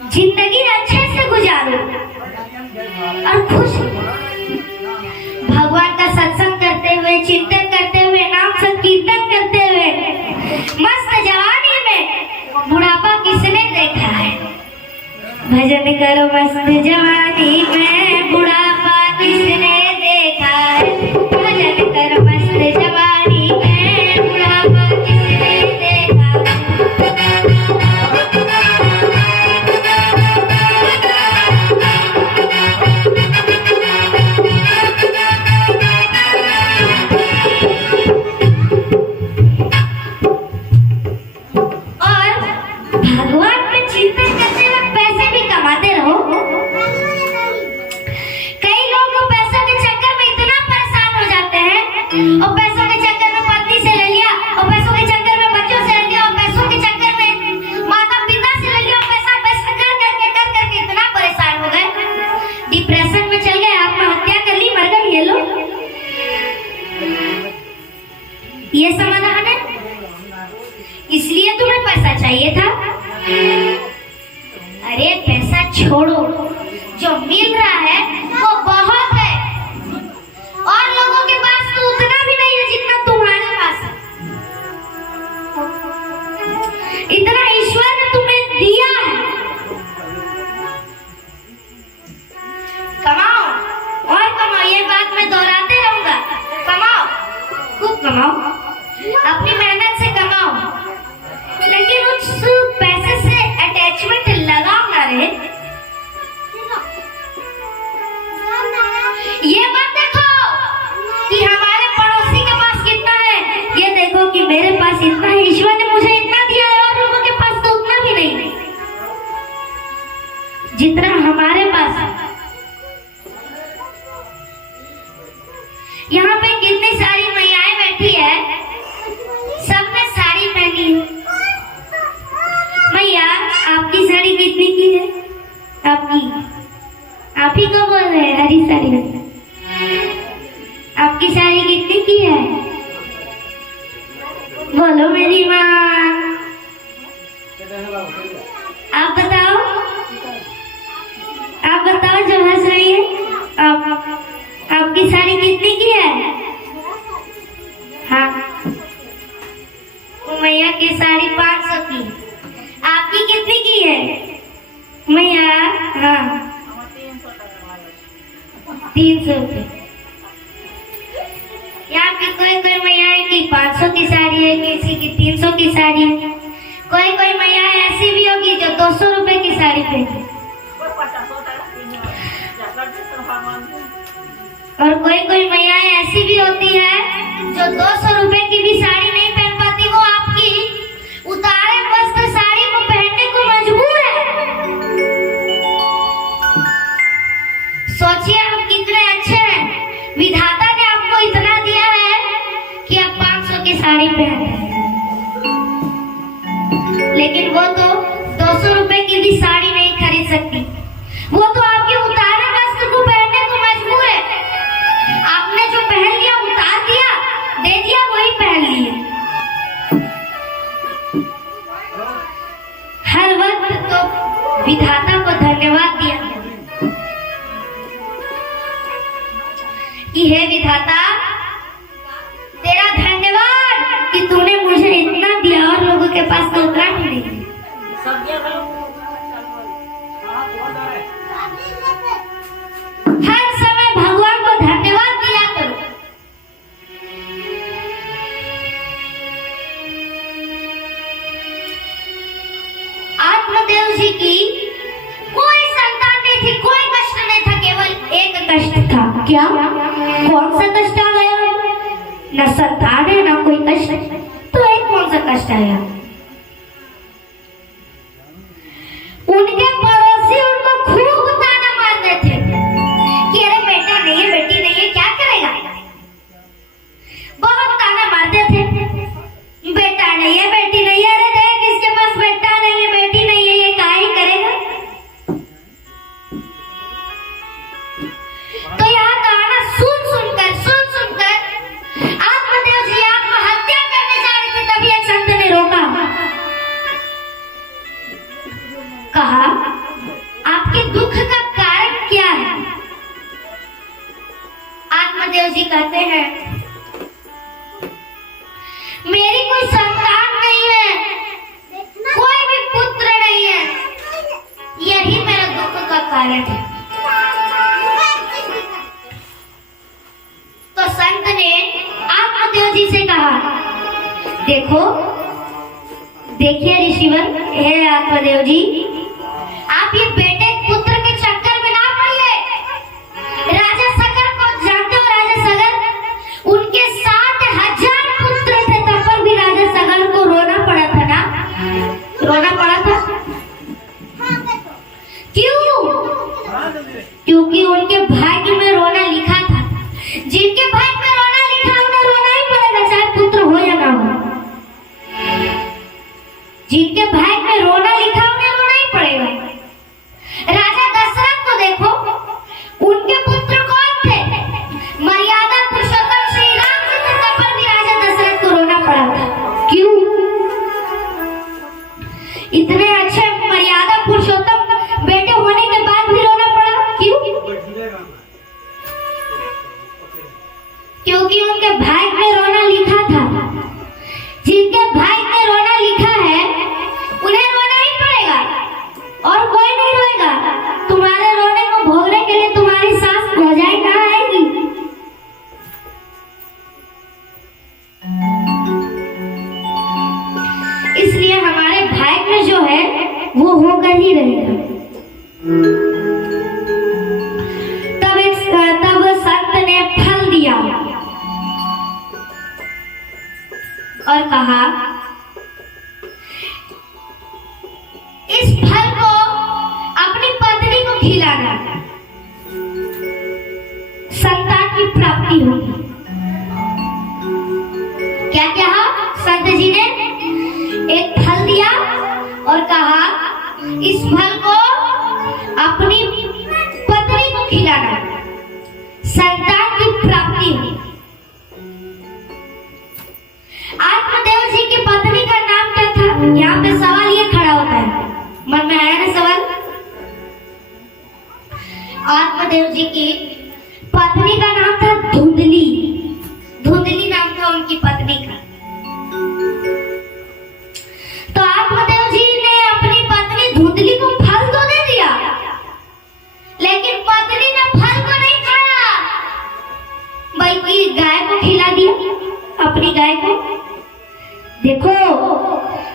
जिंदगी अच्छे से गुजारो और खुश रहो। भगवान का सत्संग करते हुए, चिंतन करते हुए, नाम संकीर्तन करते हुए मस्त जवानी में बुढ़ापा किसने देखा है? भजन करो मस्त जवानी में बुढ़ापा किसने देखा है? भजन करो मस्त जवानी में बुढ़ापा किसने देखा है? भगवान पे चिंतन करते वक्त पैसे भी कमाते रहो। कई लोग पैसों के चक्कर में इतना परेशान हो जाते हैं, और पैसों के चक्कर में पत्नी से ले लिया, और पैसों के चक्कर में बच्चों से ले लिया, और पैसों के चक्कर में माता पिता से ले लिया, और पैसा वेस्ट कर करके इतना परेशान हो गए, डिप्रेशन में चल गए, आत्महत्या कर ली, मर गए। ये लोग, ये समाधान है? इसलिए तुम्हें पैसा चाहिए था? अरे पैसा छोड़ो, जो मिल रहा है वो बहुत है, और लोगों के पास तो उतना भी नहीं है जितना तुम्हारे पास है। इतना ईश्वर ने तुम्हें दिया है। कमाओ और कमाओ, ये बात मैं दोहराते रहूंगा। कमाओ, खूब कमाओ, अपनी मेहनत से कमाओ, लेकिन उस पैसे से अटैचमेंट लगाव ना रहे। ये मत देखो कि हमारे पड़ोसी के पास कितना है, ये देखो कि मेरे पास इतना है, ईश्वर ने मुझे इतना दिया है, और लोगों के पास तो उतना भी नहीं जितना हमारे पास है। यहाँ पे कितनी सारी महिलाएं बैठी है, सबने साड़ी पहनी है। भैया आपकी साड़ी कितने की है? आपकी, आप ही को बोल रहे हैं हरी साड़ी में। आपकी साड़ी कितने की है? बोलो मेरी माँ, आप बताओ, आप बताओ जो हंस रही है। आपकी साड़ी कितने की है? हाँ, मैया की साड़ी 500 की। आपकी कितनी की है मैया? हाँ, 300 की। यहाँ पे कोई मैया है कि 500 की साड़ी है, किसी की 300 की साड़ी है, कोई मैया ऐसी भी होगी जो 200 रुपए की साड़ी पहनती, और कोई मैया ऐसी भी होती है जो 200 रुपए की भी साड़ी नहीं पहन पाती, वो आपकी उतारे वस्त्र साड़ी को पहनने को मजबूर है। सोचिए आप कितने अच्छे हैं, विधाता ने आपको इतना दिया है कि आप 500 की साड़ी पहने, लेकिन वो तो 200 रुपए की भी साड़ी नहीं खरीद सकती, वो तो आपके उतारे वस्त्र को पहनने को मजबूर है। आपने जो पहन लिया, उतार दिया, दे दिया, वही पहन लिया। हर वक्त तो विधाता को धन्यवाद दिया कि हे विधाता, तेरा धन्यवाद कि तूने मुझे इतना दिया, और लोगों के पास तो उतना भी नहीं। हर समय भगवान को धन्यवाद दिया करो। आत्मदेव जी की कोई संतान नहीं थी, कोई कष्ट नहीं था, केवल एक कष्ट था। क्या? कौन सा कष्ट आ गया? न संतान है, न कोई कष्ट, तो एक कौन सा कष्ट आया? उनके पड़ोसी उनको खूब ताना मारते थे कि अरे बेटा नहीं है, बेटी नहीं है, क्या करेगा? बहुत ताना मारते थे, बेटा नहीं है, बेटी नहीं है, अरे देख इसके पास बेटा नहीं है, बेटी नहीं है, ये क्या ही करेगा? तो यहाँ ताना सुन सुनकर आत्मदेव जी आत्महत्या करने जा रहे थे, तभी एक संत ने रोका। दुख का कारण क्या है? आत्मदेव जी कहते हैं, मेरी कोई संतान नहीं है, कोई भी पुत्र नहीं है, यही मेरा दुख का कारण है। तो संत ने आत्मदेव जी से कहा, देखो, देखिए ऋषिवर, हे आत्मदेव जी, आप ये बेटे पुत्र के चक्कर में ना पड़िए। राजा सगर को जानते हो? राजा सगर, उनके 60,000 पुत्र थे, तब पर भी राजा सगर को रोना पड़ा था ना, रोना पड़ा था। क्यों? क्योंकि उनके भाग्य में रोना लिखा था। जिनके भाग्य में रोना लिखा, उन्हें रोना ही पड़ेगा, चाहे पुत्र हो या ना हो। जिनके भाग्य में रोना लिखा, उन्हें रोना ही पड़ेगा। राजा दशरथ को देखो, उनके पुत्र कौन थे? मर्यादा पुरुषोत्तम श्री राम थे, तब पर भी राजा दशरथ को रोना पड़ा था। क्यों? इतने अच्छे मर्यादा पुरुषोत्तम बेटे होने के बाद भी रोना पड़ा। क्यों? क्योंकि उनके भाग्य में रोना लिखा था। जिनके भाग्य में रोना लिखा है, उन्हें रोना ही पड़ेगा, और कोई नहीं रोएगा। तुम्हारे रोने को भोगने के लिए तुम्हारी सास भौजाई कहाँ आएगी? इसलिए हमारे भाग्य में जो है वो होकर ही रहेगा। तब संत ने फल दिया और कहा, इस फल को अपनी पत्नी को खिलाना, संतान की प्राप्ति होगी। क्या कहा संत जी ने? एक फल दिया और कहा, इस फल को अपनी पत्नी को खिलाना, संतान की प्राप्ति होगी। आत्मदेव जी की पत्नी का नाम क्या था? यहाँ पे सवाल ये खड़ा होता है, मन में आया ना सवाल? आत्मदेव जी की पत्नी का नाम था धुंधली। धुंधली नाम था उनकी पत्नी का। तो आत्मदेव जी ने अपनी पत्नी धुंधली को फल तो दे दिया, लेकिन पत्नी ने फल को नहीं खाया, बल्कि गाय को खिला दिया, अपनी गाय को। देखो,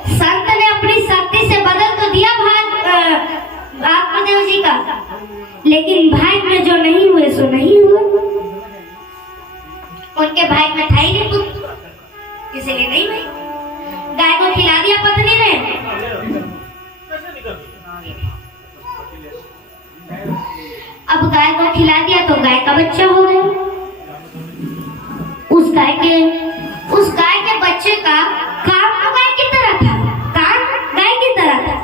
संत ने अपनी शक्ति से बदल तो दिया आत्मदेव जी का, लेकिन भाग्य में जो नहीं हुए सो नहीं हुए। उनके भाग्य में था ही नहीं पुत्र, इसलिए नहीं हुए। गाय को खिला दिया पत्नी ने, अब गाय को खिला दिया तो गाय का बच्चा हो गया। उस गाय के बच्चे का काम तो गाय की तरह था, काम गाय की तरह था,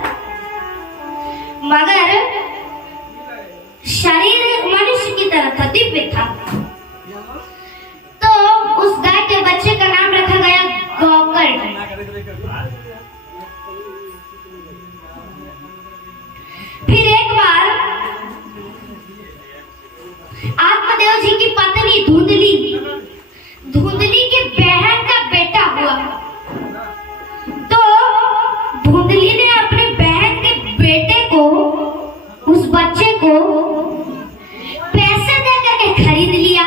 मगर शरीर मनुष्य की तरह था, दिव्य था। तो उस गाय के बच्चे का नाम रखा गया गोकर्ण। फिर एक बार आत्मदेव जी की पत्नी धुंधली की बहन का बेटा हुआ। तो धुंधली ने अपने बहन के बेटे को, उस बच्चे को पैसे देकर के खरीद लिया।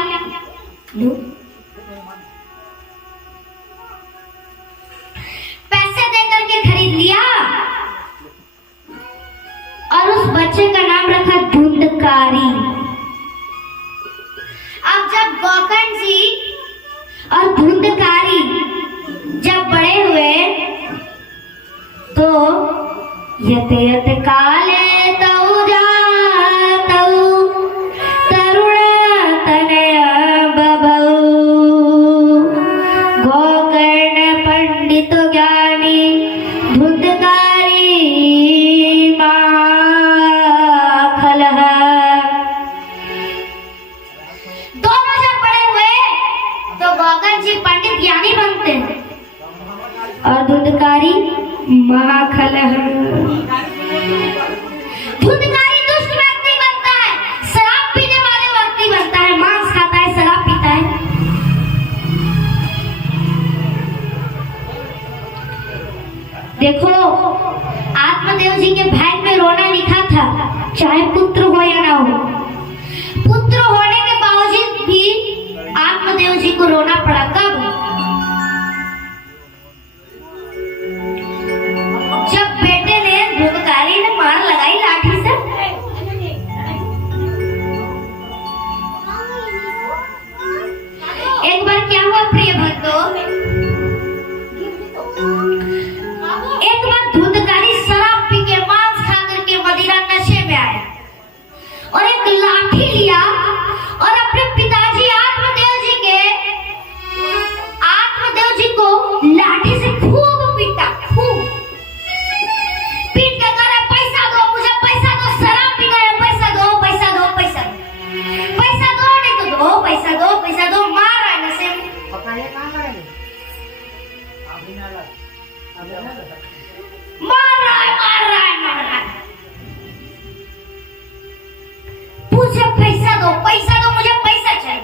पैसे देकर के खरीद लिया और उस बच्चे का नाम रखा धुंधकारी। अब जब गोकर्ण जी और धुंधकारी जब बड़े हुए तो यत यत काले तौ जातौ तरुण तनय बभौ गोकर्ण पंडित ज्ञानी धुंधकारी माखलः। दोनों जब बड़े हुए तो गोकर्ण जी पंडित ज्ञानी बनते हैं और धुंधकारी महाखलः। धुंधकारी दुष्ट व्यक्ति दो, मुझे पैसा चाहिए,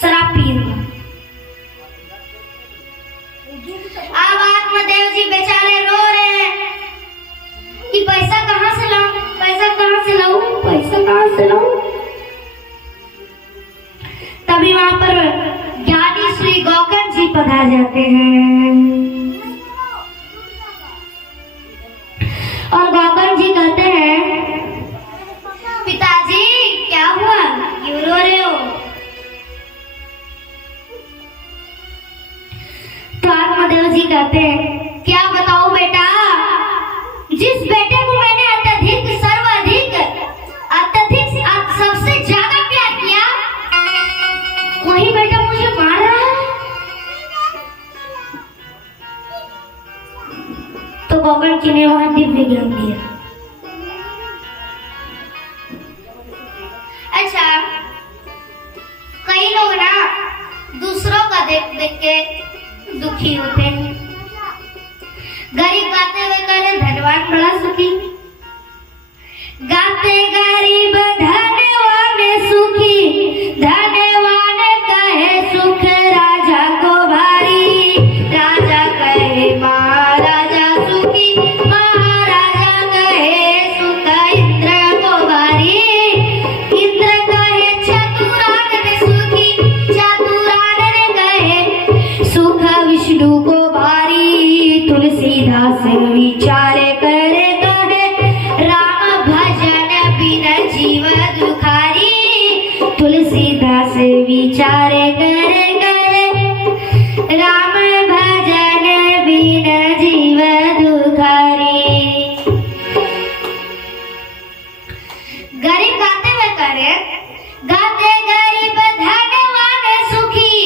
शराब पीऊंगा। अब आत्मदेव जी बेचारे रो रहे हैं कि पैसा कहाँ से लाऊं, पैसा कहाँ से लाऊं, पैसा कहाँ से लाऊं। तभी वहां पर ज्ञानी श्री गौकर्ण जी पधार जाते हैं और गौकर्ण जी कहते हैं, पिताजी क्या हुआ, क्यों रो रहे हो। तो आत्मदेव जी कहते हैं, क्या बताओ बेटा, जिस बेटे को मैंने अत्यधिक सर्वाधिक अत्यधिक सबसे ज्यादा प्यार किया, वही बेटा मुझे मार रहा है। तो गौकर्ण जी ने वहां दिव्य ज्ञान दिया। अच्छा, कई लोग ना दूसरों का देख देख के दुखी होते हैं। गरीब गाते हुए करे धनवान बड़ा सुखी, गाते गरीब धनवान सुखी, धनवान कहे सुख राजा को भारी, राजा कहे महाराजा सुखी, महाराजा कहे सुख इंद्र को भारी, इंद्र कहे चतुरानन सुखी, चतुरानन कहे सुख विष्णु को भारी। तुलसीदास विचार करे कहे राम भजन बिना जीव दुखारी, तुलसीदास विचार करे कहे राम भजन बिना जीव दुखारी। गरीब गाते हुए करे, गाते गरीब धनवान सुखी,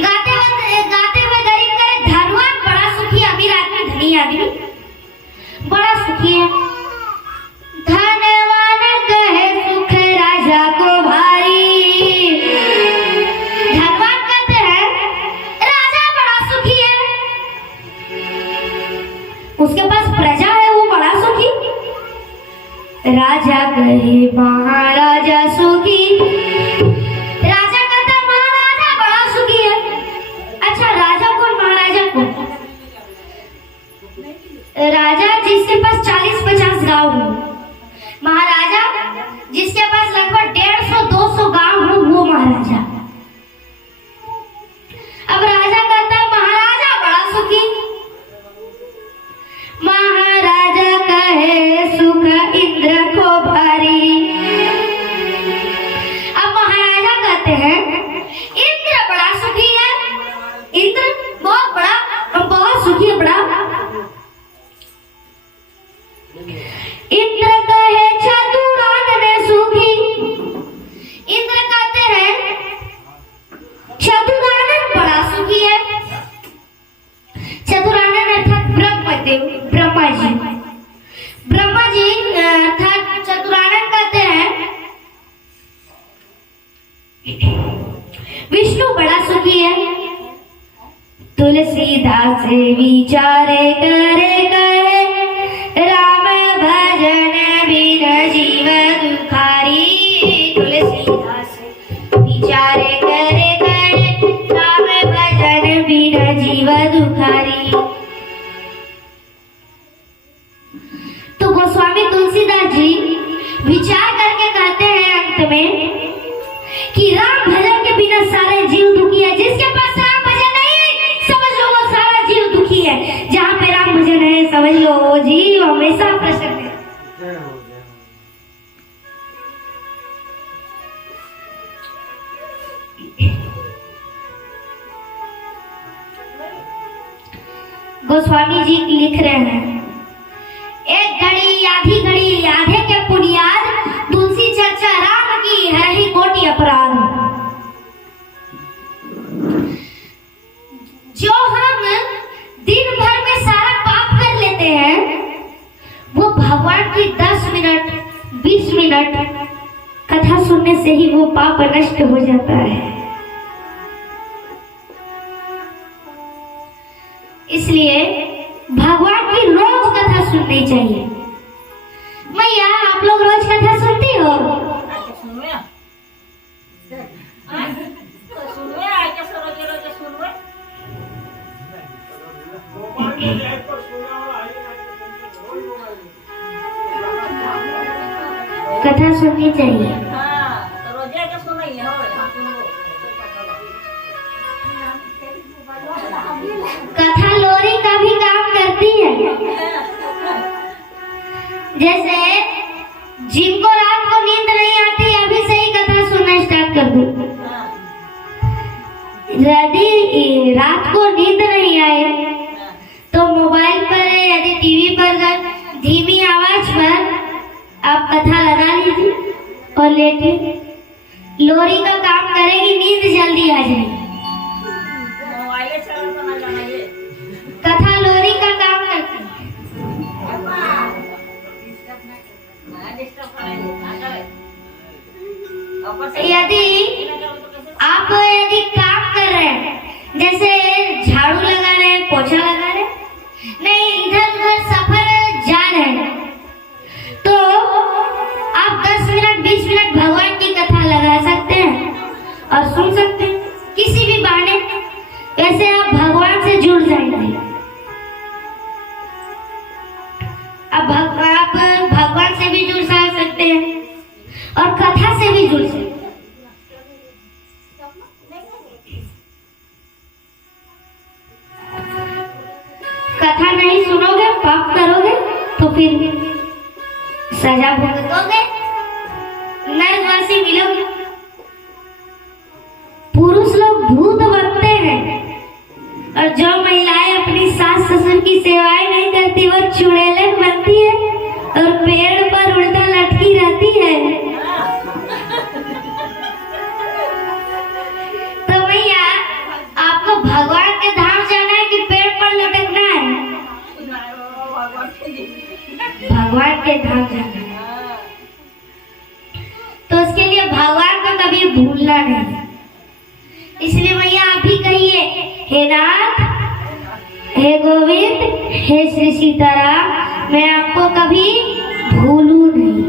गाते हुए गरीब करे धनवान बड़ा सुखी, अमीर आदमी धनी आदमी बड़ा सुखी है। धनवान कहे सुख राजा को भारी, धनवान कहते हैं राजा बड़ा सुखी है, उसके पास प्रजा है वो बड़ा सुखी। राजा कहे महाराजा सुखी, राजा कहता महाराजा बड़ा सुखी है। अच्छा, राजा कौन महाराजा कौन? राजा जिसके पास 40-50 गांव हो, महाराजा जिसके पास लगभग 150-200 गांव हो, वो महाराजा। अब राजा कहता है महाराजा बड़ा सुखी, महाराजा कहे सुख इंद्र को भारी। अब महाराजा कहते हैं इंद्र बड़ा सुखी है, इंद्र बहुत सुखी है, बड़ा। इंद्र कहे चतुरानन सुखी, इंद्र कहते हैं चतुरानन बड़ा सुखी है। चतुरानन अर्थात ब्रह्मदेव, ब्रह्मा जी, ब्रह्मा जी अर्थात चतुरानन कहते हैं विष्णु बड़ा सुखी है। तुलसीदास विचारे करे कहे राम भजन बिना जीव दुखारी, तुलसीदास विचारे करे कहे राम भजन बिना जीव दुखारी। तो गोस्वामी तुलसीदास जी विचार करके कहते हैं अंत में कि राम भजन के बिना सारे जीव दुखी है। जिसके पास राम भजन नहीं, समझ लो वो सारा जीव दुखी है। जहाँ पे राम भजन है, समझ लो वो जीव हमेशा प्रसन्न है। गोस्वामी जी लिख रहे हैं, एक घड़ी आधी घड़ी आधे के पुनियाद, तुलसी चर्चा राम की हरहि कोटि अपराध। जो हम दिन भर में सारा पाप कर लेते हैं, वो भगवान की 10 मिनट 20 मिनट कथा सुनने से ही वो पाप नष्ट हो जाता है। इसलिए भगवान की रोज कथा सुननी चाहिए। मैया, आप लोग रोज कथा सुनती हो? कथा सुननी चाहिए। कथा लोरी का भी काम करती है। जैसे जिनको रात को नींद नहीं आती अभी से ही कथा सुनना स्टार्ट कर दो। यदि रात को नींद नहीं आए तो मोबाइल पर यदि टीवी पर धीमी आवाज पर आप कथा लगा लीजिए और लेटिए। लोरी का काम करेगी, नींद जल्दी आ जाएगी। कथा लोरी का काम करती है। यदि काम कर रहे हैं, जैसे झाड़ू लगा रहे हैं, पोछा लगा रहे हैं, नहीं इधर उधर सफर जा रहे हैं, तो आप 10 मिनट 20 मिनट भगवान की कथा लगा सकते हैं और सुन सकते हैं किसी भी बहाने। वैसे आप भगवान से जुड़ जाएंगे। अब आप भगवान से भी जुड़ सकते हैं और कथा से भी जुड़ सकते हैं। कथा नहीं सुनोगे, पाप करोगे तो फिर सजा भुगतोगे, नरकवासी मिलोगे। पुरुष लोग भूत बनते हैं और जो महिलाएं अपनी सास ससुर की सेवाएं नहीं करती वो चुड़ैल बनती है और पेड़ पर उल्टा लटकी रहती है। तो भैया आपको भगवान के धाम जाना है कि पेड़ पर लटकना है? भगवान के धाम जाना है, तो उसके लिए भगवान को कभी भूलना नहीं। इसलिए भैया आप ही कहिए, हे नाथ, हे गोविंद, हे श्री सीताराम, मैं आपको कभी भूलूं नहीं।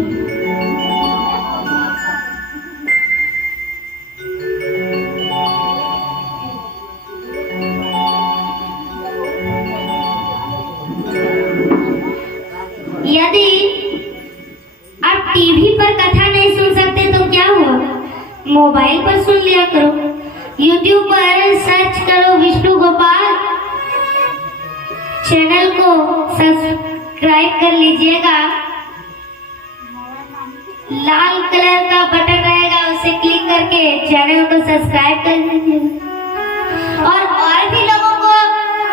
यदि आप टीवी पर कथा नहीं सुन सकते तो क्या हुआ, मोबाइल पर सुन लिया करो। यूट्यूब पर सर्च करो विष्णु गोपाल, चैनल को सब्सक्राइब कर लीजिएगा। लाल कलर का बटन रहेगा, उसे क्लिक करके चैनल को सब्सक्राइब कर लीजिएगा और भी लोगों को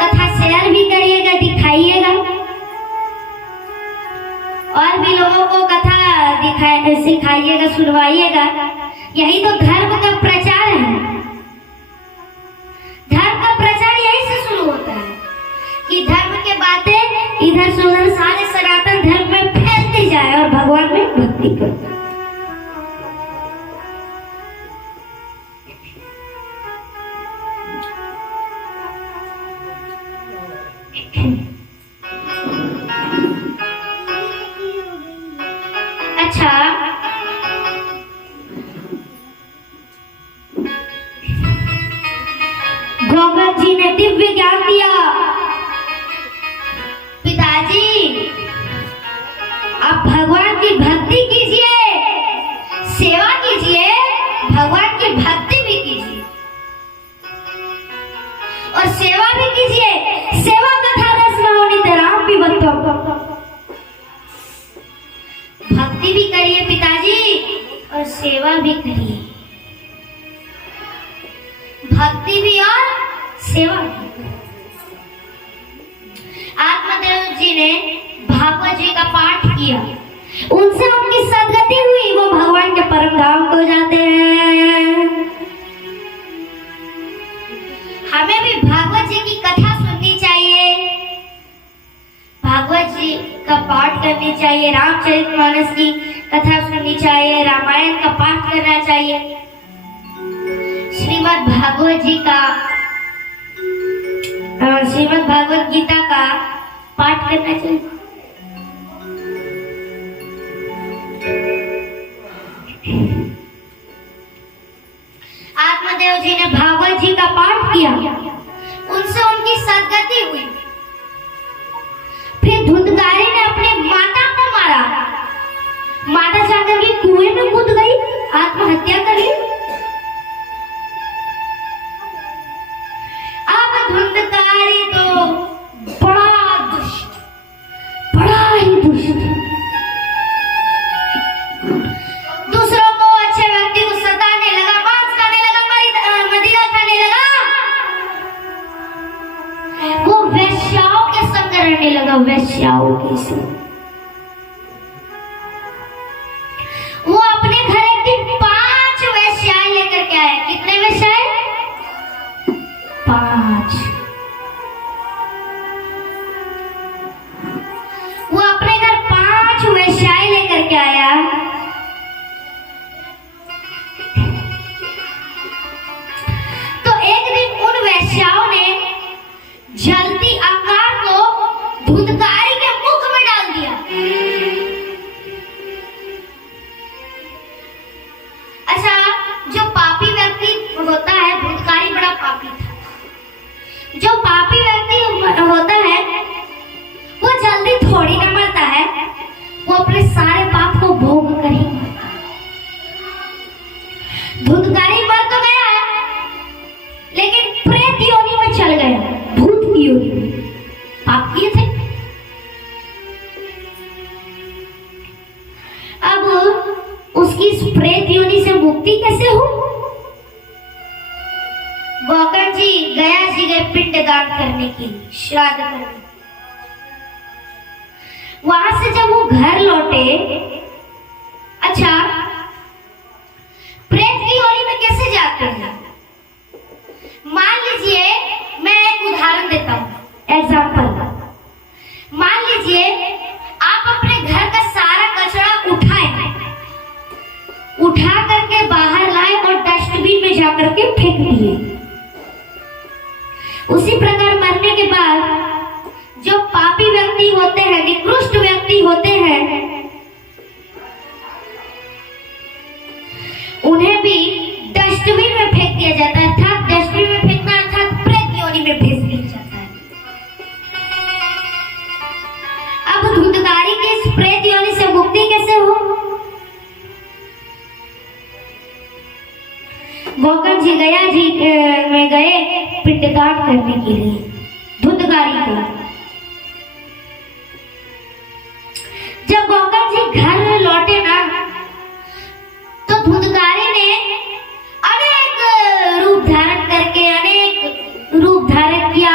कथा शेयर भी करिएगा, दिखाइएगा। और भी लोगों को कथा सिखाइएगा, सुनवाइएगा। यही तो धर्म का प्रचार है। धर्म का प्रचार यही से शुरू होता है कि धर्म के बातें इधर से उधर सारे सनातन धर्म में फैलती जाए और भगवान में भक्ति करो। अच्छा, गोविंद जी ने दिव्य ज्ञान दिया, पिताजी आप भगवान की भक्ति कीजिए, सेवा कीजिए, भगवान की भक्ति भी कीजिए और सेवा भी कीजिए। सेवा कथा रस न होनी तेराम भी बतो, भक्ति भी करिए पिताजी और सेवा भी करिए। भक्ति भी और सेवा भी। आत्मदेव जी ने भागवत जी का पाठ किया, उनसे उनकी सदगति हुई, वो भगवान के परम धाम को जाते हैं। हमें भी भागवत जी की कथा सुननी चाहिए, भागवत जी का पाठ करनी चाहिए, रामचरितमानस की कथा सुननी चाहिए, रामायण का पाठ करना चाहिए, श्रीमद् भागवत जी का श्रीमद् भागवत गीता का पाठ करना चाहिए। आत्मदेव जी ने भागवत जी का पाठ किया, उनसे उनकी सदगति हुई। फिर धुंधकारी ने अपने माता को मारा, माता चाहकर कि कुएं में कूद गई, आत्महत्या करी। अब धुंधकारी तो बड़ा दुष्ट, बड़ा ही दुष्ट, दूसरों को, अच्छे व्यक्ति को सताने लगा, मांस खाने लगा, मदिरा खाने लगा, वो वेश्याओं के संग रहने लगा, वेश्याओं के संग। वो अपने घर एक दिन 5 वेश्याएं लेकर के आया। कितने वेश्याएं? 5। वो अपने घर 5 वेश्याएं लेकर के आया। तो एक दिन उन वेश्याओं ने जलती अंगार को धुंधकारी के मुख में डाल दिया। अच्छा, जो पापी व्यक्ति होता है, धुंधकारी बड़ा पापी था। जो पापी व्यक्ति होता है वो जल्दी थोड़ी न मरता है, वो अपने सारे पाप को भोग कर ही मरता है। धुंधकारी मर तो गया है, लेकिन प्रेत योनि में चल गया, भूत की योनि में। पाप किए थे। अब उसकी इस प्रेत योनि से मुक्ति कैसे हो? गौकर्ण जी, गया जी गए पिंडदान करने के लिए, श्राद्ध करने। वहां से जब वो घर लौटे, अच्छा, प्रेत की योनि में कैसे जाते हैं? मान लीजिए, मैं एक उदाहरण देता हूं, एग्जाम्पल। मान लीजिए आप अपने घर का सारा कचरा उठा करके बाहर लाए और डस्टबिन में जाकर के फेंक दिए। उसी प्रकार मरने के बाद जो पापी व्यक्ति होते हैं, निकृष्ट व्यक्ति होते हैं, उन्हें भी डस्टबिन में फेंक दिया जाता है। अर्थात डस्टबिन में फेंकना अर्थात प्रेत योनि में भेज दिया जाता है। अब धुंधकारी की इस प्रेत योनि से मुक्ति कैसे हो? गौकर्ण जी गया जी में गए पिंडदान करने के लिए धुंधकारी को। जब गौकर्ण जी घर लौटे ना, तो धुंधकारी ने अनेक रूप धारण करके अनेक रूप धारण किया।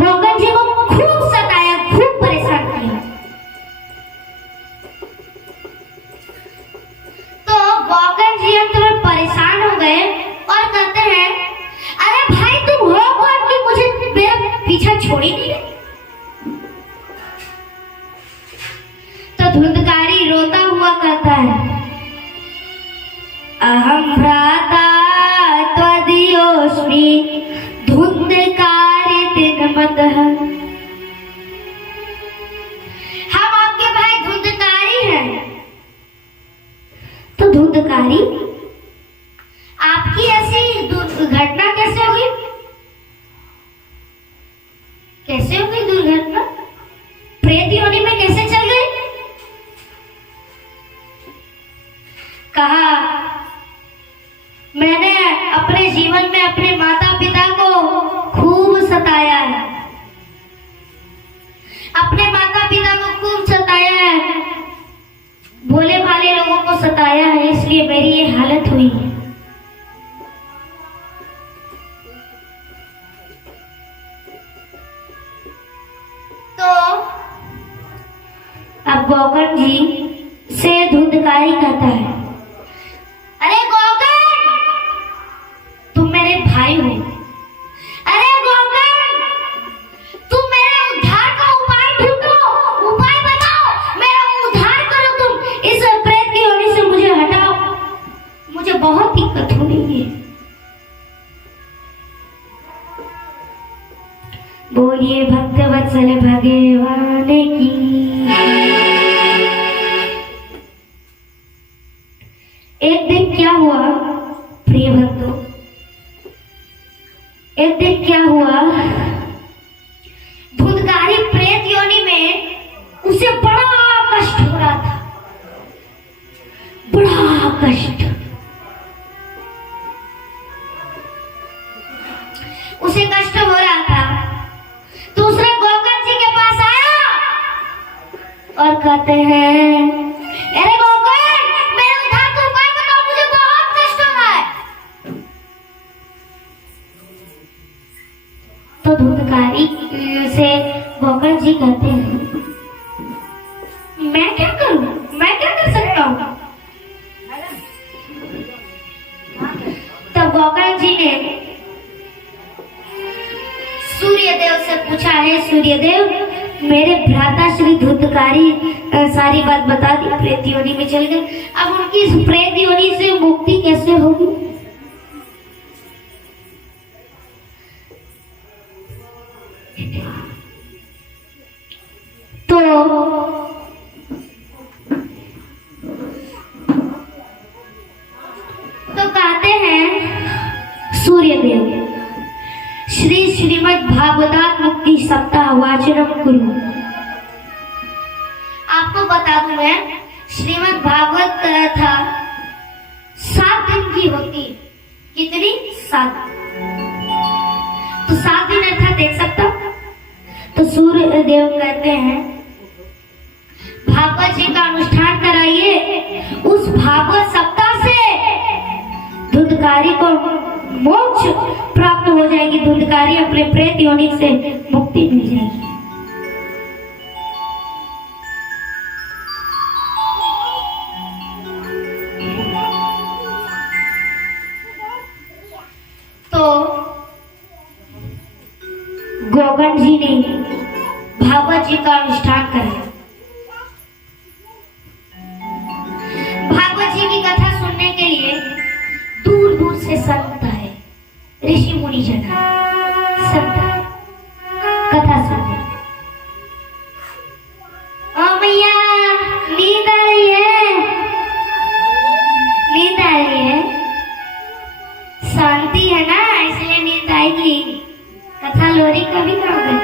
गौकर्ण जी को खूब सताया, खूब परेशान किया। तो गौकर्ण जी अंत में परेशान हो गए और कहते हैं, अरे भाई तुम हो कौन कि मुझे मेरा पीछा छोड़ ही नहीं? तो धुंधकारी रोता हुआ कहता है, अहम भ्राता त्वदीयोऽस्मि धुंधकारी दिनमतः। हम आपके भाई धुंधकारी हैं। तो धुंधकारी, आपकी ऐसी घटना कैसे हुई? कैसे हुई दुर्घटना? प्रेत योनि में कैसे चल गई? कहा, मैंने अपने जीवन में अपने माता पिता को खूब सताया है, अपने माता पिता को खूब सताया है, भोले भाले लोगों को सताया है, इसलिए मेरी ये हालत हुई है। तो अब गौकर्ण जी से धुंधकारी कहता है, अरे गौकर्ण, तुम मेरे भाई हो। अरे गौकर्ण, तुम मेरे उद्धार का उपाय ढूंढो, उपाय बताओ, मेरा उद्धार करो। तुम इस प्रेत की योनि से मुझे हटाओ, मुझे बहुत दिक्कत हो रही है। बोलिए भक्तवत्सल भगवान की। एक दिन क्या हुआ प्रिय भक्तों, एक दिन क्या हुआ, धुंधकारी प्रेत योनि में उसे बड़ा कष्ट हो रहा था, बड़ा कष्ट। उसे कष्ट हो रहा था, दूसरा गोकर्ण जी के पास आया और कहते हैं, अरे गोकर्ण, मेरे उद्धार का उपाय बताओ, मुझे बहुत कष्ट हो रहा है। तो धुंधकारी से गोकर्ण जी कहते हैं, मैं क्या करूं, मैं क्या कर सकता हूं? तब गोकर्ण जी ने सूर्यदेव से पूछा है, सूर्यदेव, मेरे भ्राता श्री धुंधकारी सारी बात बता दी, प्रेत योनि में चल गए, अब उनकी इस प्रेत योनि से मुक्ति कैसे होगी? तो कहते हैं सूर्यदेव, श्री श्रीमद् भागवत मुक्ति सप्ताह वाचनम कुरु। आपको बता दूं मैं, श्रीमद् भागवत कथा 7 दिन की होती है। कितनी? 7। तो 7 दिन अर्थात एक सप्ताह। तो सूर्य देव कहते हैं, भागवत जी का अनुष्ठान कराइए, उस भागवत सप्ताह से धुंधकारी को मोक्ष प्राप्त हो जाएगी, धुंधकारी अपने प्रेत योनि से मुक्ति मिल जाएगी। तो गोकर्ण जी ने भागवत जी का अनुष्ठान कराया। भागवत जी की कथा सुनने के लिए दूर दूर से संत आए, ऋषि मुनि जन आए, संत आए कथा सुनने। ओ मैया, नींद आ रही है? नींद आ रही है? शांति है ना, इसलिए नींद आएगी। कथा लोरी का भी काम करती है।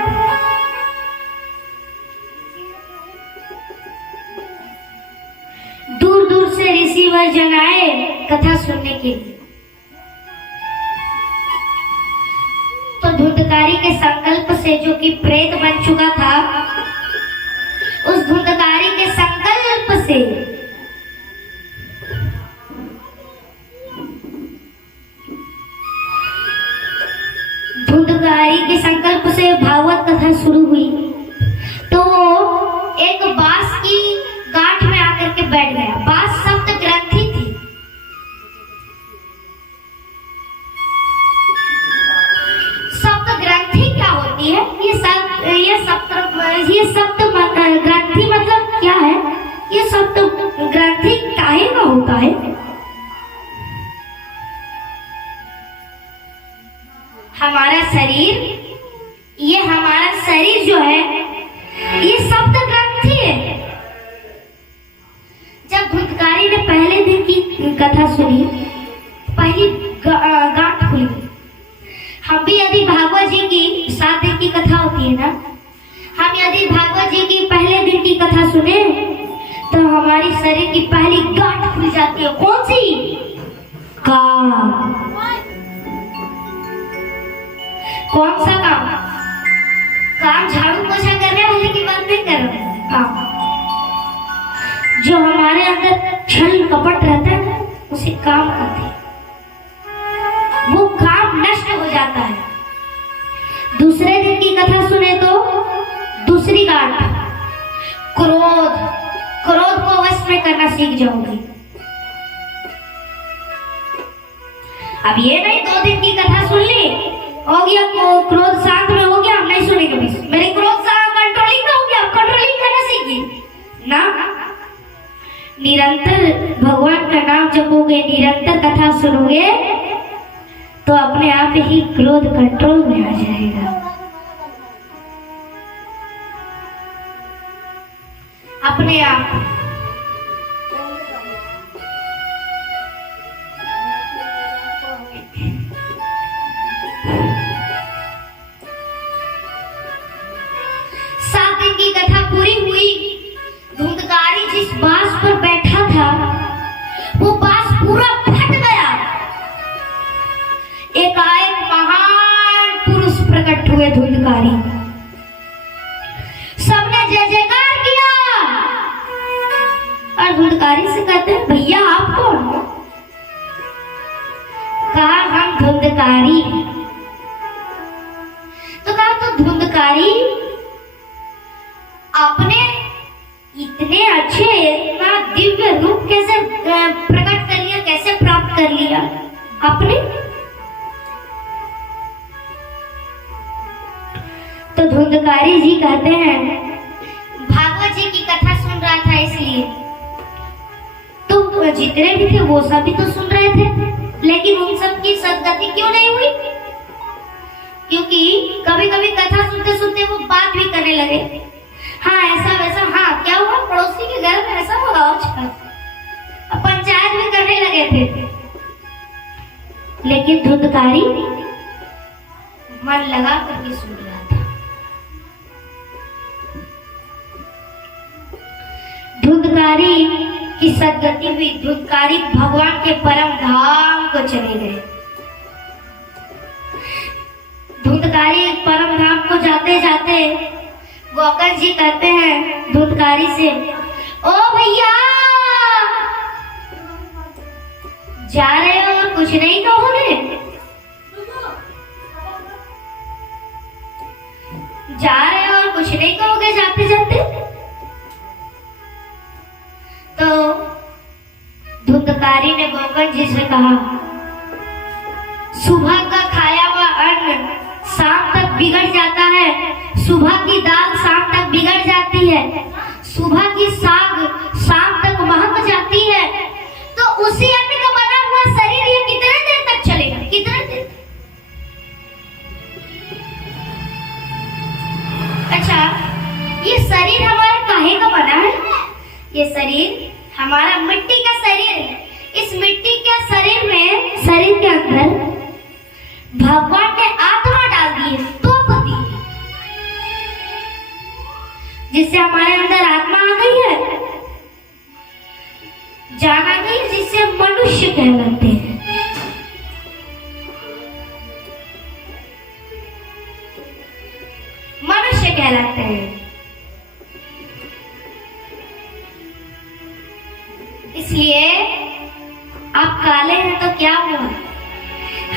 दूर दूर से ऋषि व जन आए कथा सुनने के लिए। तो धुंधकारी के संकल्प से, जो कि प्रेत बन चुका था, उस धुंधकारी के संकल्प से भागवत कथा शुरू हुई तो वो एक बांस की गांठ में आकर के बैठ गया। बांस सप्त ग्रंथि थी। सप्त ग्रंथि क्या होती है? ये सप्त ग्रंथि मतलब क्या है? ये सप्त ग्रंथि काहे का होता है? हमारा शरीर जो है ये सप्त ग्रंथि है। जब धुंधकारी ने पहले दिन की कथा सुनी, पहली गांठ खुली। हम भी यदि भागवत जी की 7 दिन की कथा होती है ना, हम यदि भागवत जी की पहले दिन की कथा सुने तो हमारी शरीर की पहली गांठ खुल जाती है। कौन सी? काम। कौन सा काम? काम झाड़ू पोछा करने वाले की बात नहीं कर रहे। काम जो हमारे अंदर छल कपट रहता है उसे काम कहते हैं। वो काम नष्ट हो जाता है। दूसरे दिन की कथा सुने तो दूसरी गांठ, क्रोध को वश में करना सीख जाओगे। अब ये नहीं 2 दिन की कथा सुन ली, हो गया क्रोध शांत में हो गया, हम नहीं सुनेंगे। मेरे क्रोध कंट्रोलिंग में हो गया, कंट्रोलिंग करना सीखी ना। निरंतर भगवान का नाम जपोगे, निरंतर कथा सुनोगे तो अपने आप ही क्रोध कंट्रोल में आ जाएगा। अपने आप। की कथा पूरी हुई। धुंधकारी जिस बांस पर बैठा था वो बांस से कहते हैं भैया आप कौन हो? कहा हम धुंधकारी। तो कहा तो धुंधकारी आपने इतने अच्छे इतना दिव्य रूप कैसे प्रकट कर लिया, कैसे प्राप्त कर लिया आपने? तो धुंधकारी जी कहते हैं भागवत जी की कथा सुन रहा था इसलिए। तो जितने भी थे वो सभी तो सुन रहे थे, लेकिन उन सब की सदगति क्यों नहीं हुई? क्योंकि कभी कभी कथा सुनते सुनते वो बात भी करने लगे, हाँ ऐसा वैसा, हाँ क्या हुआ पड़ोसी के घर में ऐसा हुआ, अच्छा पंचायत भी करने लगे थे। लेकिन धुंधकारी मन लगा करके सुन रहा था। धुंधकारी की सदगति हुई, धुंधकारी भगवान के परम धाम को चले गए। धुंधकारी परम धाम को जाते जाते गोकर्ण जी कहते हैं धुंधकारी से, ओ भैया जा रहे हो और कुछ नहीं कहोगे? जा रहे हो और कुछ नहीं कहोगे जाते जाते? तो धुंधकारी ने गोकर्ण जी से कहा, सुबह का खाया हुआ अन्न शाम तक बिगड़ जाता है, सुबह की दाल शाम तक बिगड़ जाती है, सुबह की साग शाम तक महक जाती है, तो उसी अन्न का बना हुआ शरीर ये कितने देर तक चलेगा? कितने देर? अच्छा, ये शरीर हमारा काहे का बना है? ये शरीर हमारा मिट्टी का शरीर है। इस मिट्टी के शरीर में, शरीर के अंदर भगवान ने आत्मा डाल दी है, तोप दी है, जिससे हमारे अंदर आत्मा आ गई है, जाना गई, जिससे मनुष्य कहलाते हैं। मनुष्य कहलाते हैं। इसलिए आप काले हैं तो क्या हुआ?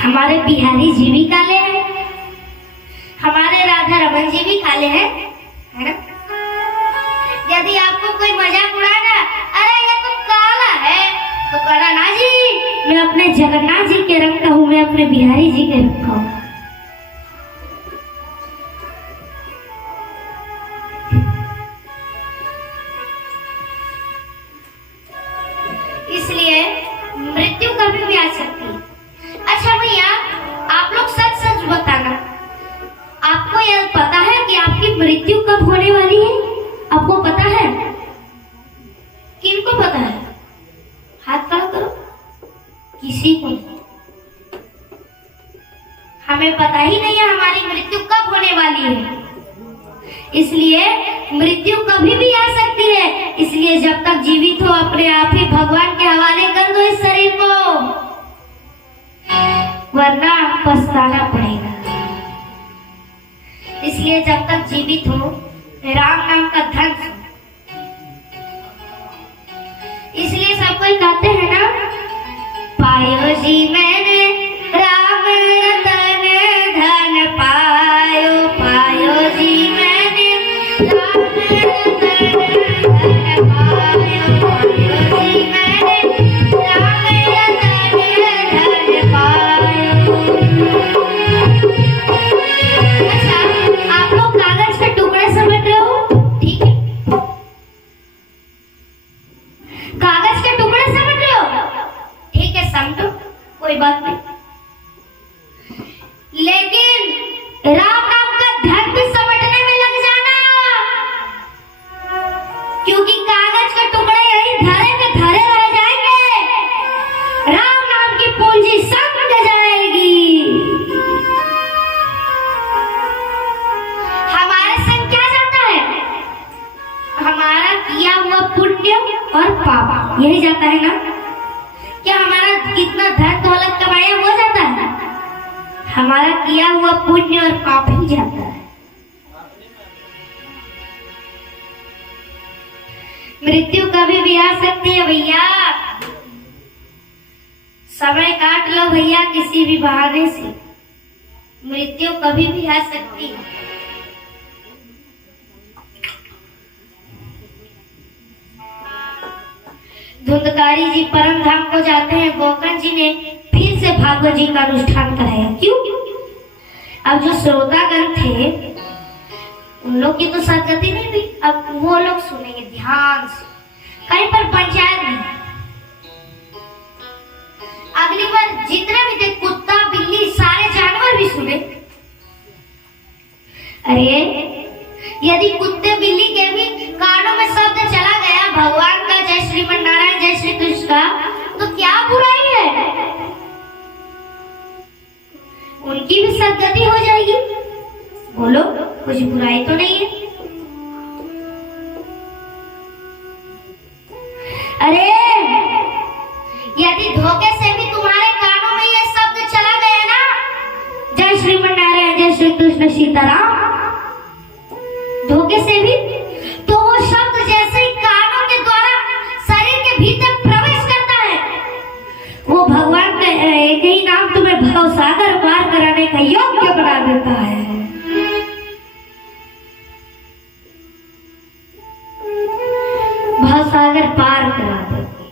हमारे बिहारी जी भी काले हैं, हमारे राधा रमन जी भी काले हैं, है ना? यदि आपको कोई मजाक उड़ाना, अरे ये तो काला है, तो कहना ना जी मैं अपने जगन्नाथ जी के रंग का हूँ, मैं अपने बिहारी जी के रंग का हूँ। इसलिए मृत्यु कभी भी आ सकती है। अच्छा भैया आप लोग सच सच बताना, आपको यह पता है कि आपकी मृत्यु कब होने वाली है? आपको पता है? किनको पता है? हाथ खड़ा करो। किसी को नहीं। हमें पता ही नहीं है हमारी मृत्यु कब होने वाली है। इसलिए मृत्यु कभी भी आ सकती है। इसलिए जब तक जीवित हो अपने आप ही भगवान के हवाले कर दो इस शरीर को, वरना पछताना पड़ेगा। इसलिए जब तक जीवित हो राम नाम का धन। इसलिए सब कोई कहते हैं ना, पायो जी मैंने राम रतन धन पायो, पायो जी मैंने राम रतन धन पायो, पायो जी मैंने राम रतन धन पायो। अच्छा, आप लोग कागज के टुकड़े समझ रहे हो? ठीक है, कागज के टुकड़े समझ रहे हो? ठीक है, समझो, कोई बात नहीं। लेकिन राम नाम का धन भी समझने में लग जाना, क्योंकि कागज के टुकड़े यही धरे के धरे रह जाएंगे, राम नाम की पूंजी संग जाएगी। हमारे संग क्या जाता है? हमारा किया हुआ पुण्य और पाप, यही जाता है ना? क्या हमारा कितना धन दौलत कमाया हो जाता है? हमारा किया हुआ पुण्य और पाप ही जाता है। मृत्यु कभी भी आ सकती है भैया, समय काट लो भैया किसी भी बहाने से, मृत्यु कभी भी आ सकती है। धुंधकारी जी परम धाम को जाते हैं, गोकर्ण जी ने फिर से भागवत जी का अनुष्ठान कराया। क्यों? अब जो श्रोतागण थे उन लोग की तो सदगति नहीं हुई, अब वो लोग सुनेंगे ध्यान से, कहीं पर पंचायत नहीं। अगली बार जितने भी थे कुत्ता बिल्ली सारे जानवर भी सुने। अरे यदि कुत्ते बिल्ली के भी कानों में शब्द चला गया भगवान का जय श्रीमन नारायण जय श्री कृष्ण का, तो क्या बुराई है? उनकी भी सदगति हो जाएगी। बोलो कुछ बुराई तो नहीं है। अरे यदि धोखे से भी तुम्हारे कानों में ये शब्द चला गया ना जय श्रीमन नारायण जय श्री कृष्ण सीताराम, धोखे से भी, तो वो शब्द जैसे ही कानों के द्वारा शरीर के भीतर प्रवेश करता है, वो भगवान का एक ही नाम तुम्हें भवसागर पार कराने का योग्य बना देता है। भवसागर पार करा देता।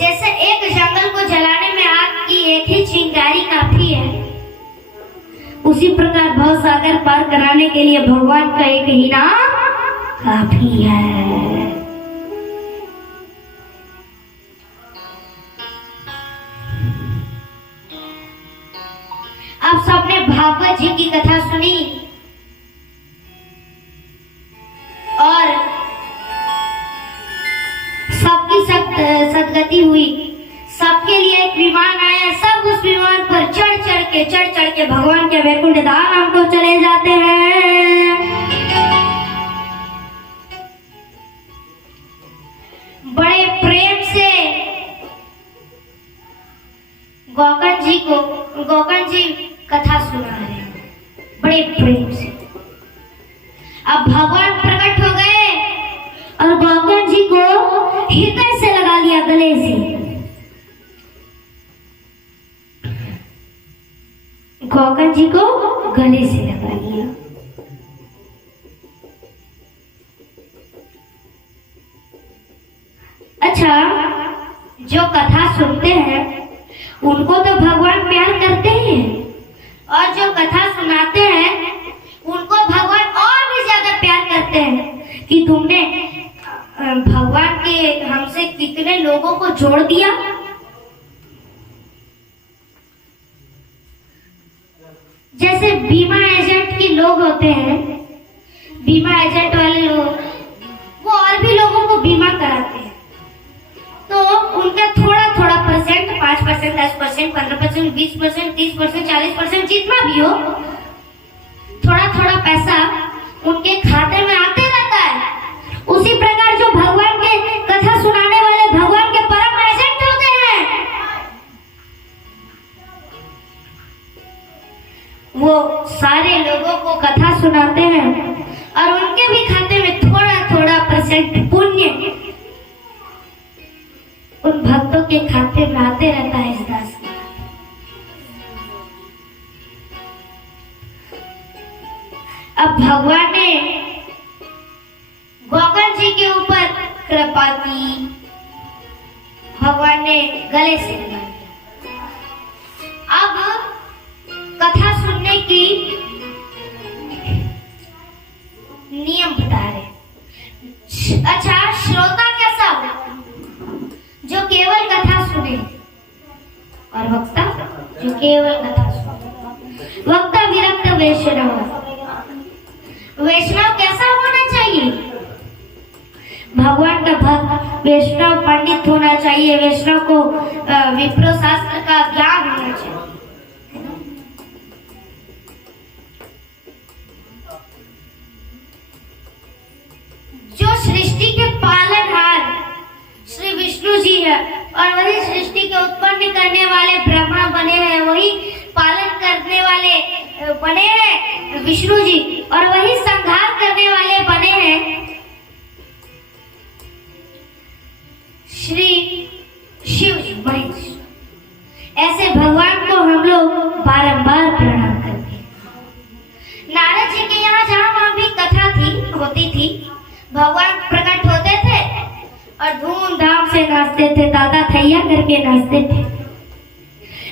जैसे एक जंगल को जलाने में आग की एक ही चिंगारी काफी है, उसी प्रकार भवसागर पार कराने के लिए भगवान का एक ही नाम काफी है। अब सबने भागवत जी की कथा सुनी और सबकी सदगति हुई। सबके लिए एक विमान आया, सब उस विमान पर चढ़ चढ़ के भगवान के वैकुंठ धाम को चले जाते हैं। बड़े प्रेम से गोकर्ण जी कथा सुना रहे हैं, बड़े प्रेम से। अब भगवान प्रकट हो गए और गोकर्ण जी को हृदय से लगा लिया, गले से। गोकर्ण जी को गले से लगा लिया। अच्छा, जो कथा सुनते हैं उनको तो भगवान प्यार करते ही हैं, और जो कथा सुनाते हैं उनको भगवान और भी ज्यादा प्यार करते हैं कि तुमने भगवान के हमसे कितने लोगों को जोड़ दिया। जैसे बीमा एजेंट के लोग होते हैं, बीमा एजेंट वाले लोग वो और भी लोगों को बीमा कराते हैं, तो उनका थोड़ा थोड़ा परसेंट 5%, 10%, 15%, 20%, 30%, 40% जितना भी हो, थोड़ा थोड़ा पैसा उनके खाते में आते रहता है। उसी प्रकार जो भगवान के कथा सुनाने वाले भगवान के परम एजेंट होते हैं, वो सारे लोगों को कथा सुनाते हैं और उनके भी खाते में थोड़ा थोड़ा परसेंट पुण्य उन भक्तों के खाते में आते रहता है। इस दास अब भगवान ने गोकर्ण जी के ऊपर कृपा की, भगवान ने गले से लगा दिया। अब कथा सुनने की नियम बता रहे। अच्छा, श्रोता कैसा हो? जो केवल कथा सुने, और वक्ता जो केवल कथा सुने। वक्ता विरक्त वैष्णव। वैष्णव कैसा होना चाहिए? भगवान का भक्त वैष्णव पंडित होना चाहिए। वैष्णव को विप्रो शास्त्र का ज्ञान होना चाहिए। जो सृष्टि के पालनहार श्री विष्णु जी है और वही सृष्टि के उत्पन्न करने वाले ब्रह्मा बने हैं, वही पालन करने वाले बने हैं विष्णु जी, और वही संहार करने वाले बने हैं श्री शिव जी महेश। ऐसे भगवान को हम लोग बारंबार प्रणाम करते हैं। नारद जी के यहाँ जहाँ वहाँ भी कथा होती थी, भगवान प्रकट होते थे और धूमधाम से नाचते थे, दादा थैया करके नाचते थे।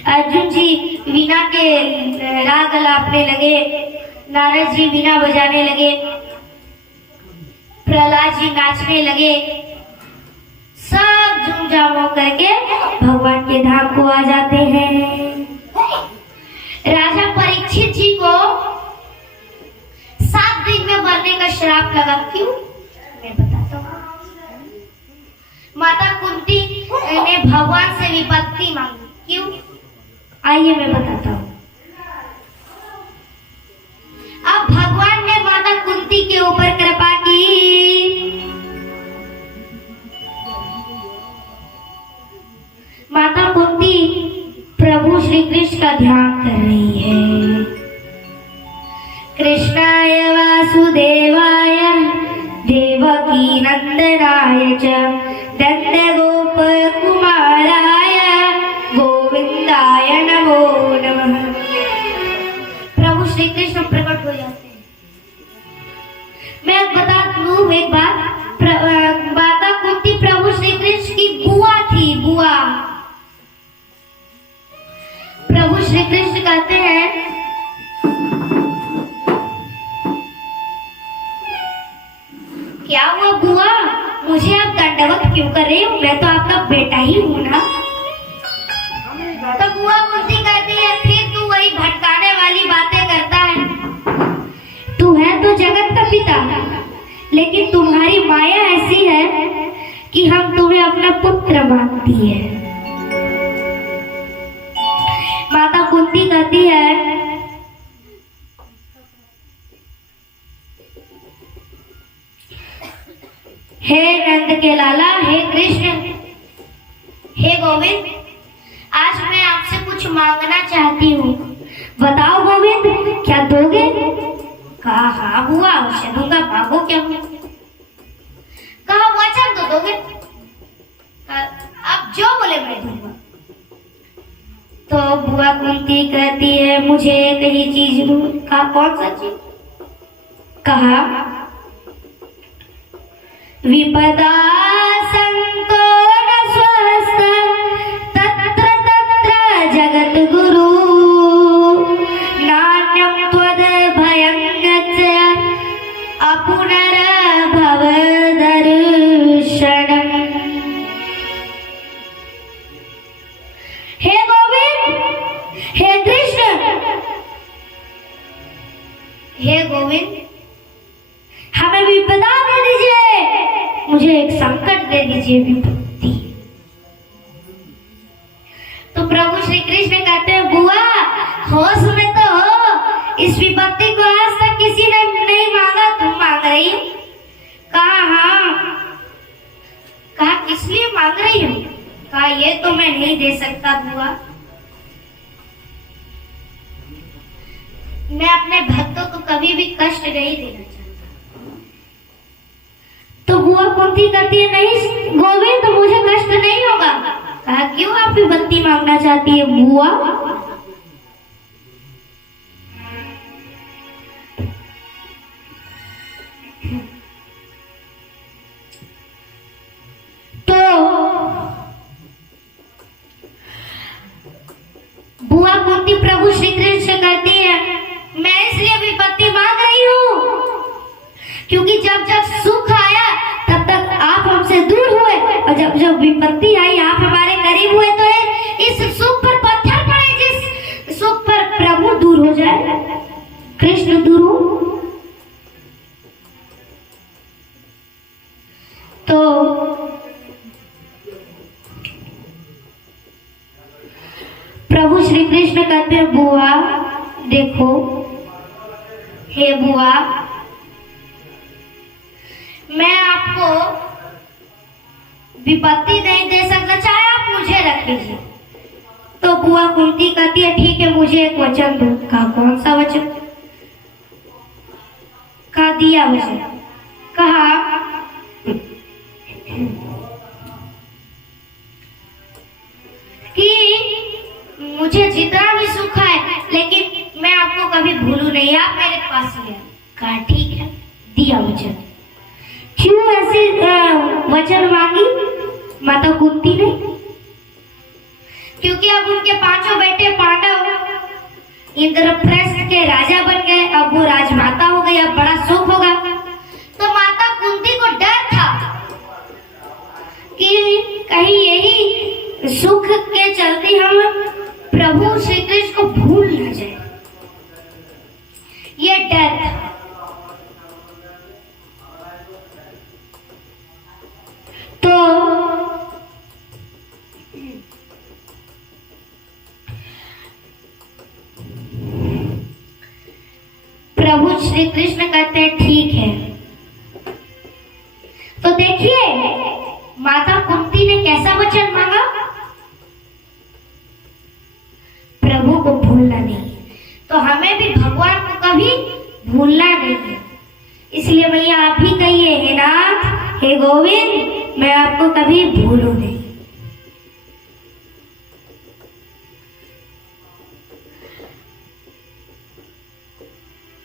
अर्जुन जी वीणा के राग अलापने लगे, नारद जी वीणा बजाने लगे, प्रहलाद जी नाचने लगे, सब झूम करके भगवान के धाम को आ जाते हैं। राजा परीक्षित जी को 7 दिन में मरने का श्राप लगा। क्यों? मैं बताता हूँ। माता कुंती ने भगवान से विपत्ति मांगी। क्यों? आइए मैं बताता हूँ। अब भगवान ने माता कुंती के ऊपर कृपा की। माता कुंती प्रभु श्री कृष्ण का ध्यान कर रही है। कृष्णाय वासुदेवाय देवकी नंदनाय च नंदगोप कुमाराय गोविंदाय नमो नमः। प्रभु श्री कृष्ण प्रकट हो जाते हैं। मैं बता दूं एक बात, माता कुंती प्रभु श्री कृष्ण की बुआ थी। बुआ प्रभु श्री कृष्ण कहते हैं क्या हुआ बुआ, मुझे आप दंडवत क्यों कर रहे हो? मैं तो आपका बेटा ही हूँ ना। तो बुआ कुंती कहती है फिर तू वही भटकाने वाली बातें करता है। तू है तो जगत का पिता, लेकिन तुम्हारी माया ऐसी है कि हम तुम्हें अपना पुत्र मानती है। माता कुंती कहती है हे नंद के लाला, हे कृष्ण, हे गोविंद, आज मैं आपसे कुछ मांगना चाहती हूँ। बताओ गोविंद, क्या दोगे? कहा हाँ बुआ अवश्य दूंगा, मांगो क्या? कहा वचन तो दोगे? आप जो बोले मैं दूंगा। तो बुआ कुंती कहती है मुझे एक ही चीज दो। कहा कौन सा चीज? कहा विपदा संकोन स्वस्थ तत्र तत्र जगत गुरु नान्यं त्वद भयं गच्छ अपुनर्भव दर्शनम्। हे गोविंद, हे कृष्ण, हे गोविंद, हमें विपदा दे दीजिए, मुझे एक संकट दे दीजिए, विपत्ति। तो प्रभु श्री कृष्ण कहते हैं बुआ होश में तो हो, इस विपत्ति को आज तक किसी ने नहीं मांगा, तुम मांग रही हो। कहा हाँ। कहा किस लिए मांग रही हो? कहा ये तो मैं नहीं दे सकता बुआ, मैं अपने भक्तों को कभी भी कष्ट नहीं देना चाहता। तो बुआ कुंती कहती है नहीं गोविंद, तो मुझे कष्ट नहीं होगा। कहा क्यों आप विपत्ति मांगना चाहती है बुआ? तो बुआ कुंती प्रभु श्री कृष्ण कहती है मैं इसलिए विपत्ति मांग रही हूँ क्योंकि जब जब सुख आया तब तक आप हमसे दूर हुए, और जब जब विपत्ति आई आप हमारे करीब हुए। तो इस सुख पर पत्थर पड़े, जिस सुख पर प्रभु दूर हो जाए, कृष्ण दूर हो। तो प्रभु श्री कृष्ण कहते हैं बुआ देखो, हे बुआ, मैं आपको विपत्ति नहीं दे सकता, चाहे आप मुझे रख लीजिए, तो बुआ कुंती कहती है ठीक है मुझे एक वचन दो। कहा कौन सा वचन? कहा दिया वचन। कहा कि मुझे जितना भी सुख है लेकिन मैं आपको कभी भूलू नहीं, आप मेरे पास ही हैं। कहा ठीक है, दिया वचन। क्यों ऐसे वचन मांगी माता कुंती ने? क्योंकि अब उनके पांचों बेटे पांडव इंद्रप्रस्थ के राजा बन गए, अब वो राजमाता हो गई, अब बड़ा सुख होगा। तो माता कुंती को डर था कि कहीं यही सुख के चलते हम प्रभु श्री कृष्ण को भूल न जाए, ये डर था। तो प्रभु श्री कृष्ण कहते हैं ठीक है। तो देखिए माता कुंती ने कैसा वचन मांगा, प्रभु को भूलना नहीं। तो हमें भी भगवान को कभी भूलना नहीं है। इसलिए भैया आप ही कहिए, हे नाथ हे गोविंद मैं आपको कभी भूलू नहीं।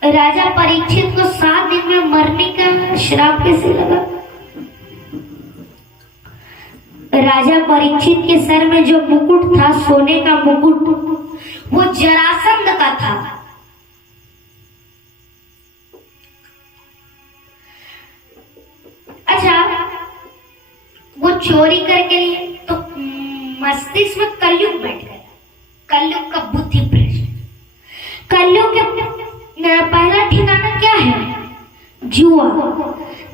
राजा परीक्षित को 7 दिन में मरने का श्राप कैसे लगा? राजा परीक्षित के सर में जो मुकुट था, सोने का मुकुट, वो जरासंध का था। अच्छा, वो चोरी करके लिए तो मस्तिष्क में कलयुग बैठ गया। कलयुग का बुद्धि भ्रष्ट। कलयुग के पहला ठिकाना क्या है? जुआ।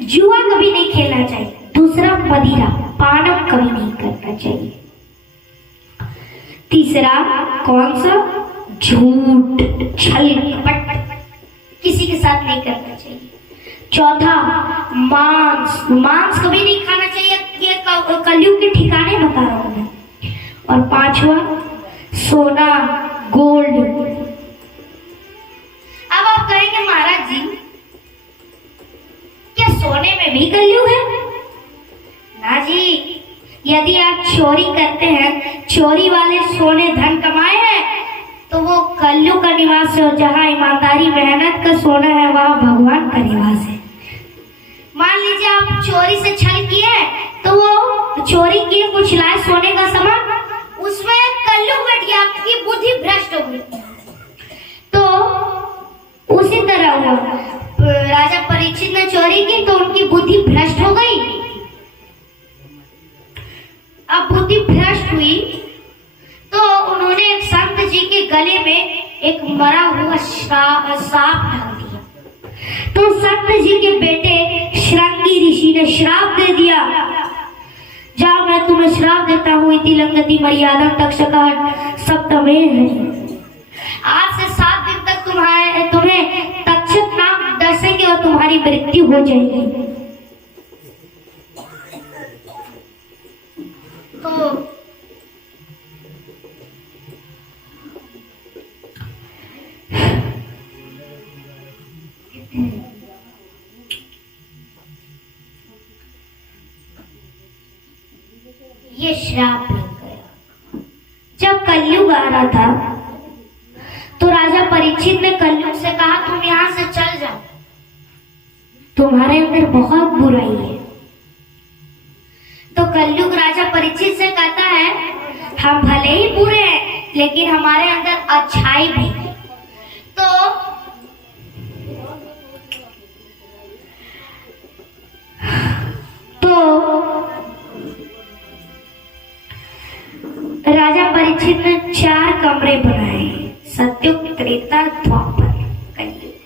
जुआ कभी नहीं खेलना चाहिए। दूसरा मदिरा, पान कभी नहीं करना चाहिए। तीसरा कौन सा? झूठ, छल कपट किसी के साथ नहीं करना चाहिए। चौथा मांस, मांस कभी नहीं खाना चाहिए। ये कलयुग के ठिकाने बता रहा हूं मैं। और पांचवा सोना, गोल्ड। अब आप कहेंगे महाराज जी क्या सोने में भी कलयुग है? ना जी, यदि आप चोरी करते हैं, चोरी वाले सोने धन कमाए हैं, तो वो कलयुग का निवास है। जहाँ ईमानदारी मेहनत का सोना है वहाँ भगवान का निवास है। मान लीजिए आप चोरी से छल किए तो वो चोरी किए कुछ लाए सोने का सामान, उसमें कलयुग बैठ गया, आपकी बुद्धि भ्रष्ट हो गई। तो उसी तरह हुआ, राजा परीक्षित ने चोरी की तो उनकी बुद्धि भ्रष्ट हो गई। अब बुद्धि भ्रष्ट हुई तो उन्होंने एक संत जी के गले में एक मरा हुआ सांप डाल दिया। तो संत जी के बेटे श्रृंगी ऋषि ने श्राप दे दिया, जाओ मैं तुम्हें श्राप देता हूँ, इति लंगति मर्यादा तक्षक सप्तमेन है। आज से 7 दिन तक तुम्हें तक्षक नाम डसेंगे और तुम्हारी मृत्यु हो जाएगी। तो ये श्राप लग गया। जब कलयुग आ रहा था तो राजा परीक्षित ने कलयुग से कहा तुम यहाँ से चल जाओ, तुम्हारे अंदर बहुत बुराई है। तो कलयुग राजा परीक्षित से कहता है हम भले ही बुरे हैं लेकिन हमारे अंदर अच्छाई भी है। तो राजा परीक्षित ने 4 कमरे बनाए, सत्युग, त्रेता, द्वापर, कलयुग।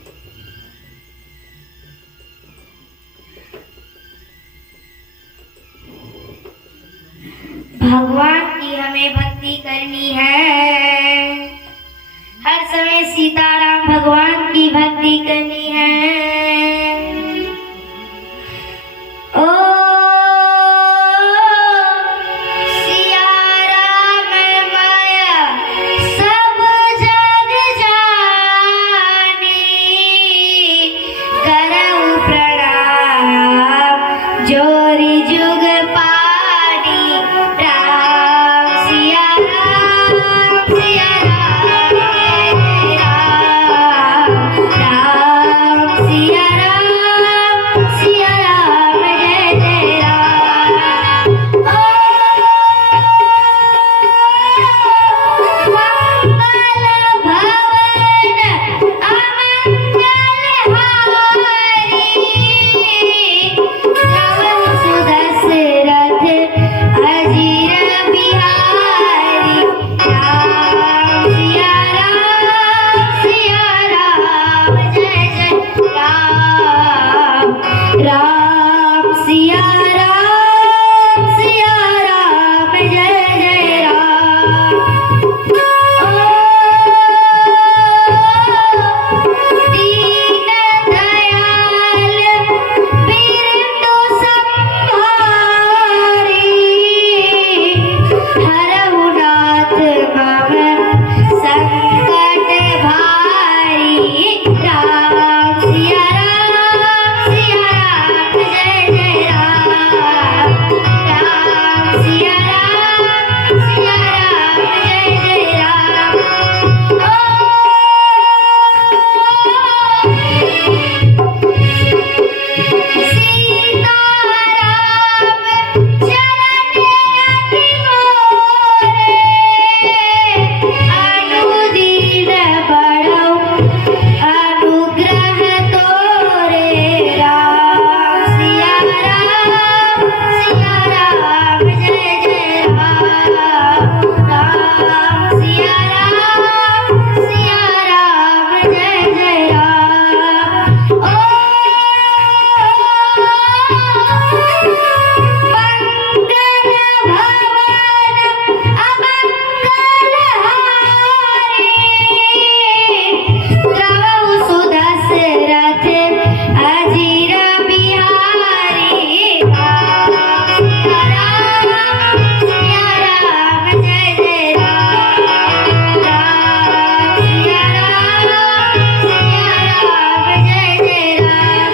भगवान की हमें भक्ति करनी है, हर समय सीताराम भगवान की भक्ति करनी है। ओ सिया राम माया राम सिया राम जय जय राम। दीन दयाल बिरंडो संभारी हरहु नाथ मम संकट भारी। राम सिया राम जय जय राम। राम सिया राम जय जय राम। सीताराम चरण अति मोरे अनुदीन बड़ौ अनुग्रह तोरे। राम सिया राम जय जय राम। राम सिया राम जय जय राम। मंगल भवन अमंगल हारी द्रवहु सुदशरथ अजीर बिहारी। राम सिया राम जय जय राम। राम सिया राम जय जय राम।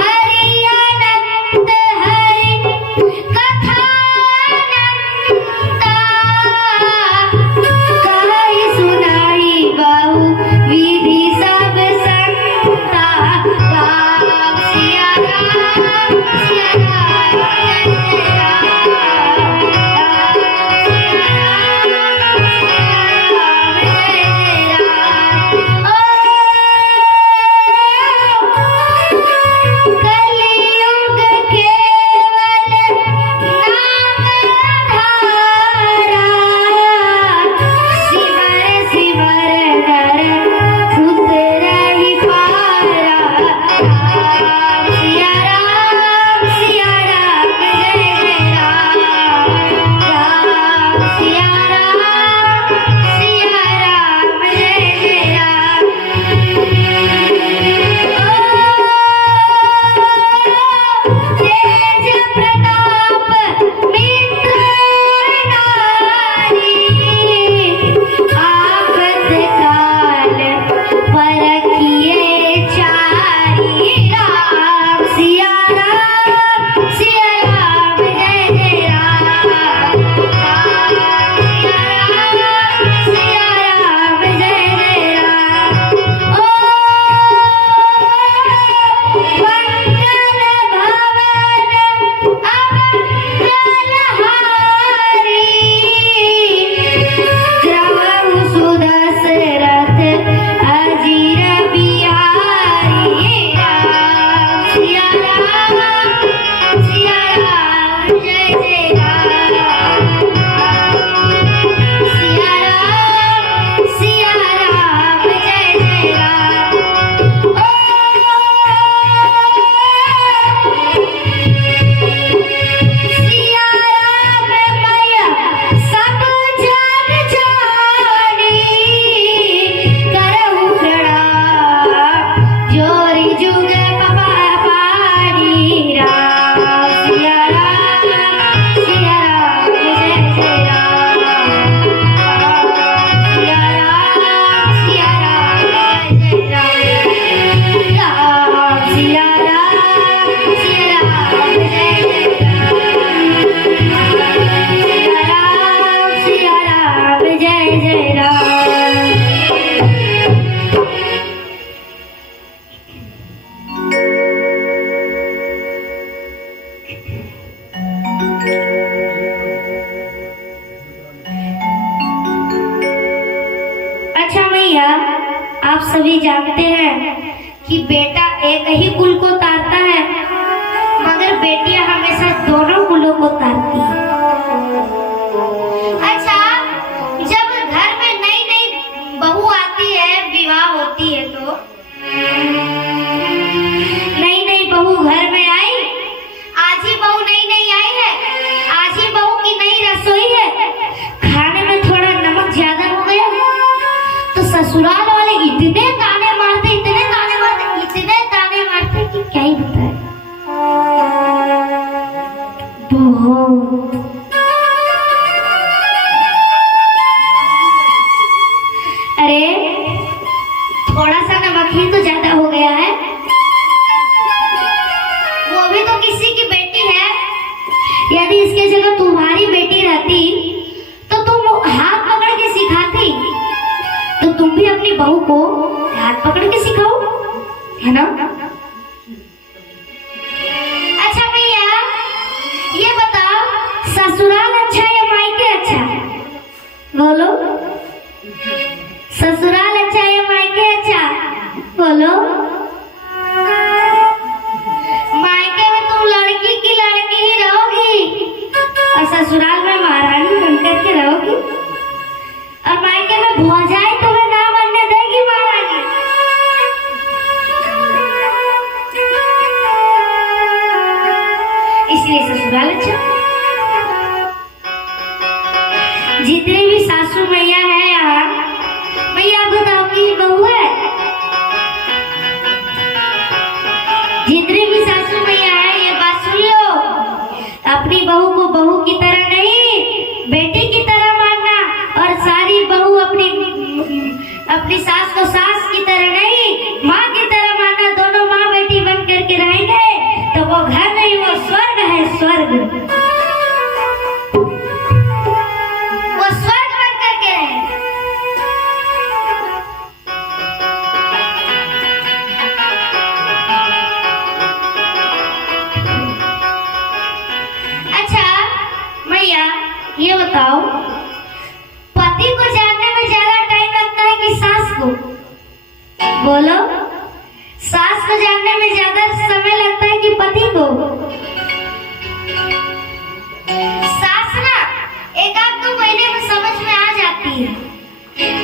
हरि अनंत हरि कथानंता कहि सुनाई बहु विधि सब संता। राम सिया राम जय जय राम। कलियुग केवल नाम धारा सिमर सिमर नर उतरहि पारा। राम सिया राम जय जय राम। राम सिया राम जय जय राम। तेज प्रताप मित्र नारी आफत काल परखिए चारी। राम सिया राम जय जय राम। राम सिया राम जय जय राम। मंगल भवन अमंगल हारी द्रवहु सुदशरथ अजीर बिहारी। राम सिया राम जय जय राम। सिया राम जय जय राम। सिया राम मैया सब जग जानी करहु प्रणाम जोरी जुग पानी। राम सिया राम जय जय राम। सिया राम जय जय राम। राम सिया राम जय जय राम। सिया राम जय जय राम। अच्छा मैया, आप सभी जानते हैं कि बेटा एक ही कुल को तारता है, मगर बेटियां हमेशा दोनों कुलों को तारती हैं। अच्छा, जब घर में नई नई बहू आती है, विवाह माँ होती है तो नई नई बहू घर में आई, आज ही बहू नई नई आई है, आज ही बहू की नई रसोई है, खाने में थोड़ा नमक ज्यादा हो गया तो ससुराल वाले इतने ताने मारते, इतने ताने मारते, इतने ताने मारते कि क्या ही बताए। बहुत अरे थोड़ा सा नमक ही तो ज्यादा हो गया है, वो भी तो किसी की बेटी है। यदि इसके जगह तुम्हारी बेटी रहती तो तुम हाथ पकड़ के सिखाती, तो तुम भी अपनी बहू को हाथ पकड़ के सिखाओ, है ना? अच्छा भैया ये बताओ, ससुराल अच्छा या मायके अच्छा? बोलो, ससुराल अच्छा या मायके अच्छा? बोलो। मायके में तुम लड़की की लड़की ही रहोगी और ससुराल में महारानी बनकर के रहोगी, और मायके में भौजाई तुम्हें ना बनने देगी महारानी। इसलिए ससुराल अच्छा। जितने भी सासू मैया है यहाँ, मैया बताओ की बहू है, जितनी भी सासू मैया है ये बात सुन लो, अपनी बहू को बहू की तरह नहीं बेटी की तरह मानना, और सारी बहू अपनी सास को सास की तरह नहीं माँ की तरह मानना। दोनों माँ बेटी बन करके रहेंगे तो वो घर नहीं, वो स्वर्ग है, स्वर्ग, वो स्वर्ग बन करके रहे। ये बताओ, पति को जानने में ज्यादा टाइम लगता है कि सास को? बोलो, सास को जानने में ज्यादा समय लगता है कि पति को? सास ना एक आध दो महीने में समझ में आ जाती है,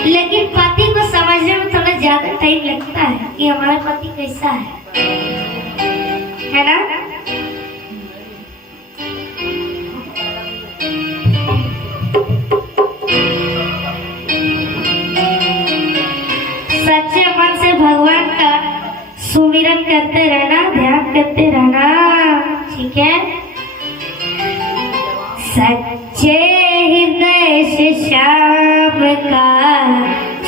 लेकिन पति को समझने में थोड़ा ज्यादा टाइम लगता है कि हमारा पति कैसा है ना? सच्चे मन से भगवान का सुमिरन करते रहना, ध्यान करते रहना, ठीक है? सच्चे हृदय से श्याम का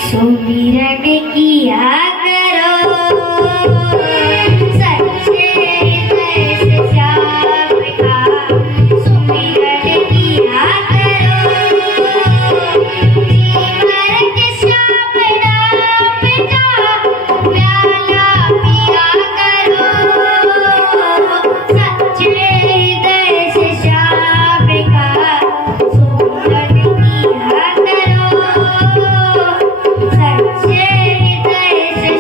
सुमिरन किया करो, सच्चे हृदय से श्याम का सुमिरन किया करो, जीवन के श्याम नाम का प्याला पिया करो, सच्चे हृदय से श्याम का सुमिरन किया करो, सच्चे हृदय से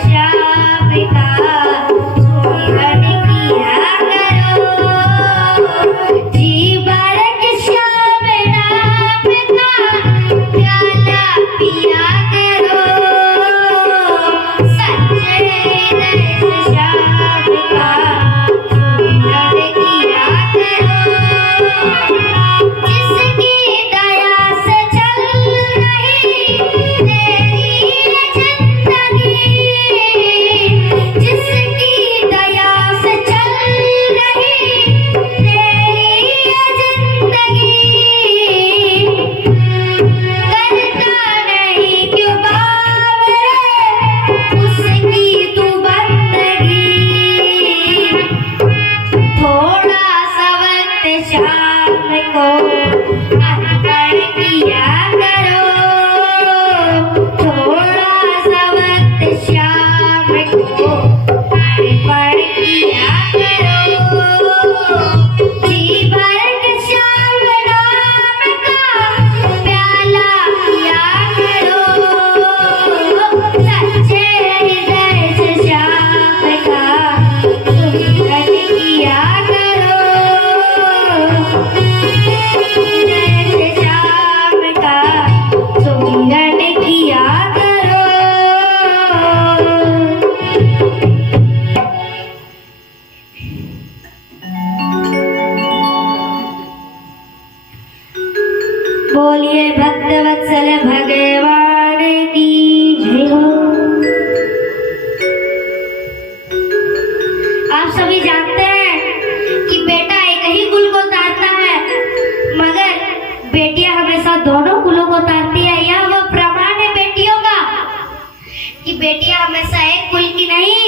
एक कुल की नहीं,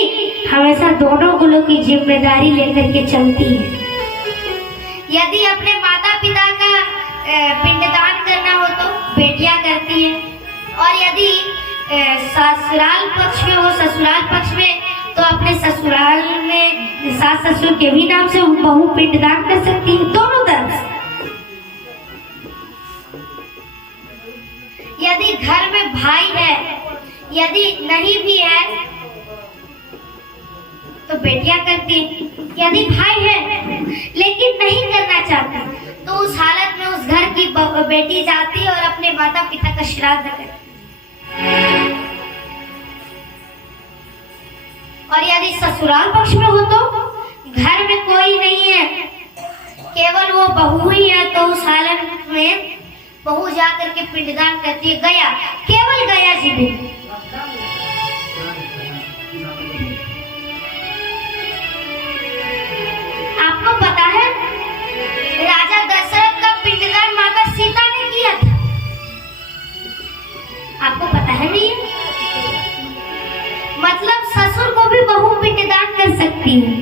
हमेशा दोनों कुलों की जिम्मेदारी लेकर के चलती है। यदि अपने माता पिता का पिंडदान करना हो तो बेटियां करती है, और यदि ससुराल पक्ष में हो, ससुराल पक्ष में, तो अपने ससुराल में सास ससुर के भी नाम से बहू पिंडदान कर सकती है, दोनों तरफ से। यदि घर में भाई है, यदि नहीं भी है तो बेटियां करती हैं। यदि भाई है लेकिन नहीं करना चाहती तो उस हालत में उस घर की बेटी जाती है और अपने माता पिता का श्राद्ध करती। और यदि ससुराल पक्ष में हो तो घर में कोई नहीं है, केवल वो बहू ही है, तो उस हालत में बहू जाकर के पिंडदान करती है। गया, केवल गया जी भी। आपको पता है राजा दशरथ का पिंडदान माता सीता ने किया था? आपको पता है नहीं? मतलब ससुर को भी बहू पिंडदान कर सकती है।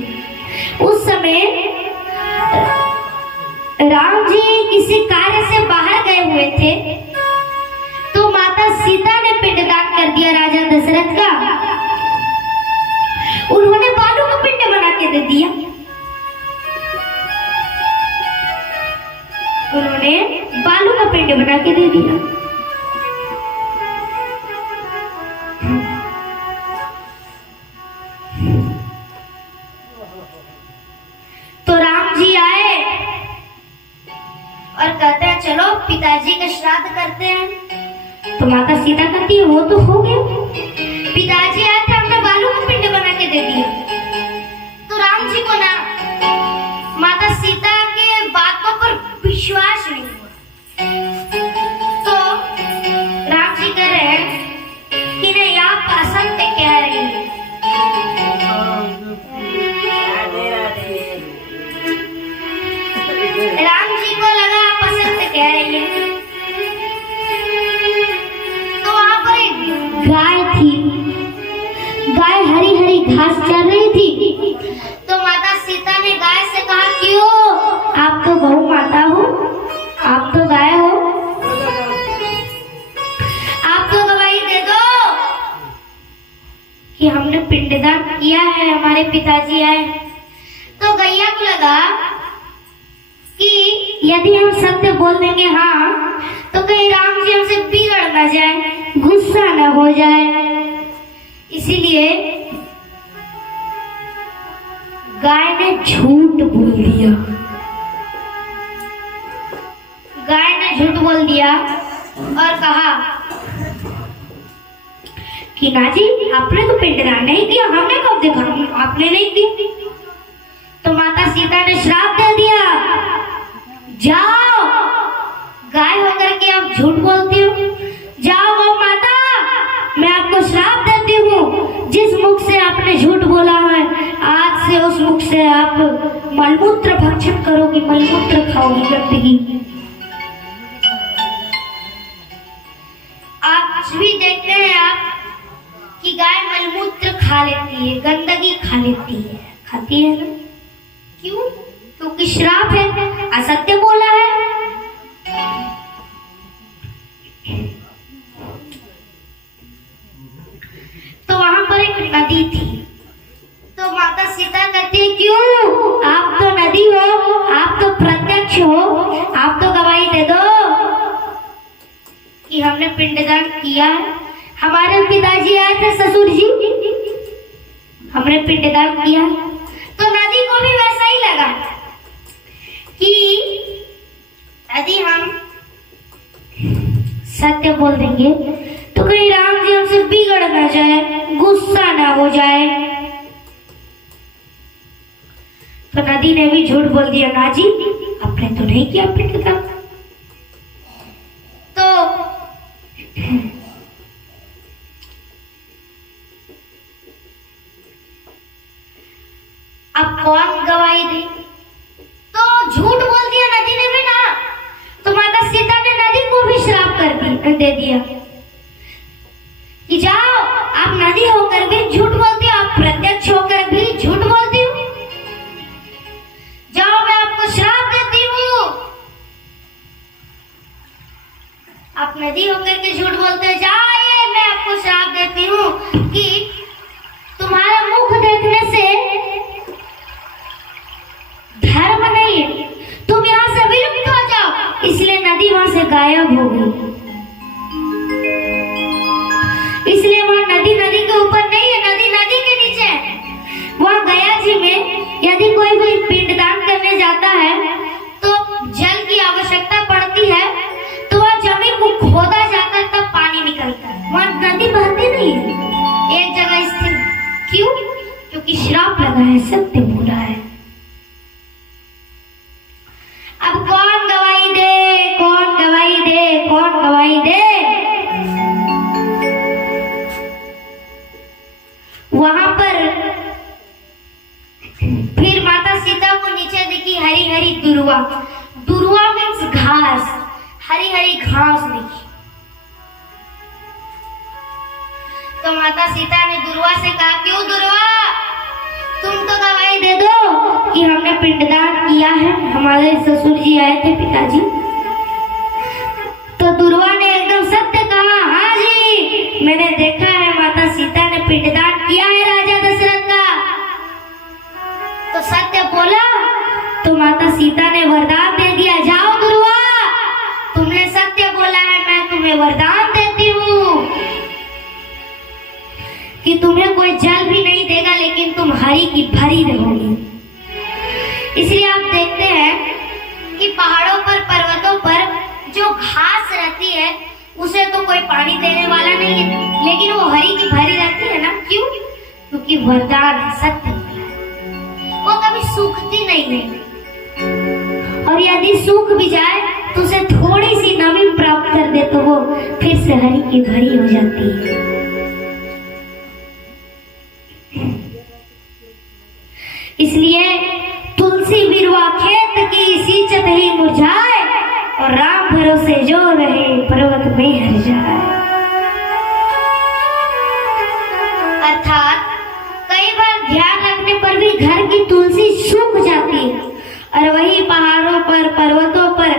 उस समय राम जी किसी कार्य से बाहर गए हुए थे, तो माता सीता ने पिंडदान कर दिया राजा दशरथ का। उन्होंने बालू का पिंड बना के दे दिया। उन्होंने बालू का पिंड बना के दे दिया। तो राम जी आए और कहते हैं चलो पिताजी का श्राद्ध करते हैं। तो माता सीता कहती है वो तो हो गया, पिताजी आए थे, हमने बालू का पिंड बना के दे दिया। तो राम जी को ना माता सीता के बातों पर विश्वास नहीं हुआ। तो राम जी कह रहे हैं कि नहीं, आप असत्य कह रही हैं। राम जी को लगा आप असत्य कह रही हैं। तो वहां पर एक गाय थी, गाय हरी हरी घास चर रही थी। तो माता सीता ने गाय से कहा, क्यों, आप तो गौ माता हो, आप तो गाय हो, आप तो गवाही दे दो कि हमने पिंडदान किया है, हमारे पिताजी आए। तो गैया को लगा कि यदि हम सत्य बोल देंगे हाँ, तो कहीं राम जी हमसे बिगड़ ना जाए, गुस्सा न हो जाए। इसीलिए गाय ने झूठ बोल दिया। गाय ने झूठ बोल दिया और कहा कि ना जी, आपने तो पिंडदान नहीं किया, हमने कब देखा, आपने नहीं किया। तो माता सीता ने श्राप दे दिया, जाओ, गाय होकर के आप झूठ बोलती हो, जाओ गौ माता, मैं आपको श्राप देती हूँ। जिस मुख से आपने झूठ बोला है, आज से उस मुख से आप मलमूत्र भक्षण करोगी, मलमूत्र खाओगी, गंदगी। आज भी देखते हैं आप कि गाय मलमूत्र खा लेती है, गंदगी खा लेती है, खाती है ना? क्यों? क्योंकि श्राप है, असत्य बोला है। तो वहां पर एक नदी थी। तो माता सीता कहती है, क्यों, आप तो नदी हो, आप तो प्रत्यक्ष हो, आप तो गवाही दे दो कि हमने पिंडदान किया है। हमारे पिताजी आए थे, ससुर जी, हमने पिंडदान किया। तो नदी को भी वैसा ही लगा कि यदि हम सत्य बोल देंगे तो कहीं राम जी हमसे बिगड़ ना जाए, गुस्सा ना हो जाए। तो नदी ने भी झूठ बोल दिया, ना जी, आपने तो नहीं किया पिंडदान। तो अब कौन गवाही दे? तो झूठ बोल दिया नदी ने भी ना, तो माता सीता ने नदी को भी श्राप दे दिया कि जाओ, आप नदी होकर भी झूठ क्यों? क्योंकि श्राप लगा है, सत्य बोला है। अब कौन गवाही दे, कौन गवाही दे, कौन गवाही दे? वहां पर फिर माता सीता को नीचे दिखी हरी हरी दुर्वा। दुर्वा मीन्स घास, हरी हरी घास दिखी। तो माता सीता ने दुर्वा से कहा, क्यों दुर्वा, तुम तो गवाही दे दो कि हमने पिंडदान किया है। हमारे ससुर जी आए थे, पिताजी। तो दुर्वा ने एकदम सत्य कहा, हाँ जी, मैंने देखा है माता सीता ने पिंडदान किया है राजा दशरथ का। तो सत्य बोला तो माता सीता ने वरदान दे दिया, जाओ दुर्वा, तुमने सत्य बोला है, मैं तुम्हें वरदान देती हूँ कि तुम्हें कोई जल भी नहीं देगा, लेकिन तुम हरी की भरी रहोगी। इसलिए आप देखते हैं कि पहाड़ों पर, पर्वतों पर जो घास रहती है उसे तो कोई पानी देने वाला नहीं है, लेकिन वो हरी की भरी रहती है ना। क्यों? क्योंकि वरदान है, सत्य बोला है, वो कभी सूखती नहीं है। और यदि सूख भी जाए तो उसे थोड़ी सी नमी प्राप्त कर दे तो वो फिर से हरी की भरी हो जाती है। इसलिए तुलसी बिरवा खेत की सींचत ही मुरझाए, और राम भरोसे जो रहे पर्वत में हर जाए। अर्थात कई बार ध्यान रखने पर भी घर की तुलसी सूख जाती है, और वही पहाड़ों पर, पर्वतों पर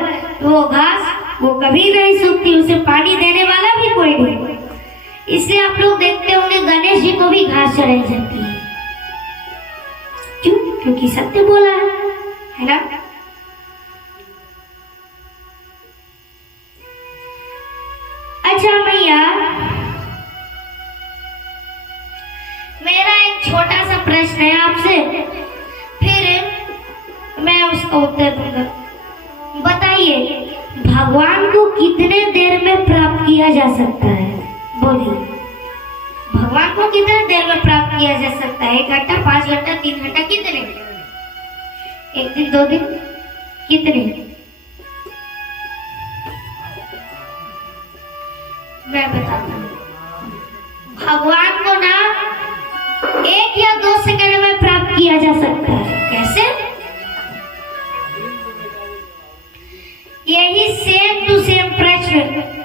वो घास वो कभी नहीं सूखती, उसे पानी देने वाला भी कोई नहीं। इसलिए आप लोग देखते होंगे गणेश जी को भी घास चढ़ाई जाती है। क्यों? क्योंकि सत्य बोला है ना। अच्छा भैया, मेरा एक छोटा सा प्रश्न है आपसे, फिर मैं उसका उत्तर दूंगा। बताइए, भगवान को कितने देर में प्राप्त किया जा सकता है? बोलिए, भगवान को कितने देर में प्राप्त किया जा सकता है? 1 घंटा, 5 घंटा, 3 घंटा, कितने? 1 दिन, 2 दिन, कितने? मैं बताता हूँ, भगवान को ना 1 या 2 सेकंड में प्राप्त किया जा सकता है। कैसे? यही सेम टू सेम प्रश्न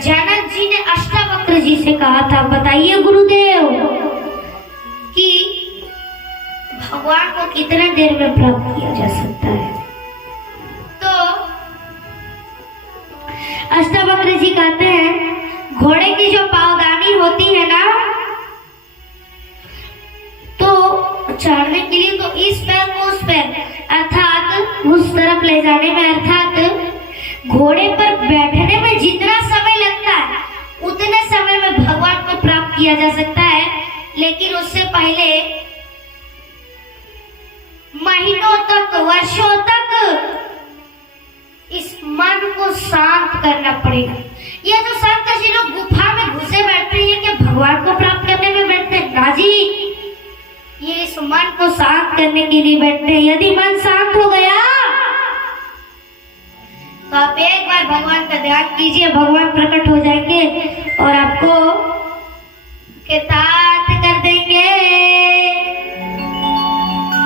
जनक जी ने अष्टावक्र जी से कहा था। बताइए गुरुदेव कि भगवान को कितने देर में प्राप्त किया जा सकता है? तो अष्टावक्र जी कहते हैं, घोड़े की जो पावदानी होती है ना, तो चढ़ने के लिए तो इस पैर को उस पैर, अर्थात उस तरफ ले जाने में, अर्थात घोड़े पर बैठने में जितना समय लगता है उतने समय में भगवान को प्राप्त किया जा सकता है। लेकिन उससे पहले महीनों तक, वर्षों तक इस मन को शांत करना पड़ेगा। ये जो संत जी लोग गुफा में घुसे बैठते हैं कि भगवान को प्राप्त करने में बैठते हैं, ना जी, ये इस मन को शांत करने के लिए बैठते हैं। यदि मन शांत हो गया तो आप एक बार भगवान का ध्यान कीजिए, भगवान प्रकट हो जाएंगे और आपको कृतार्थ कर देंगे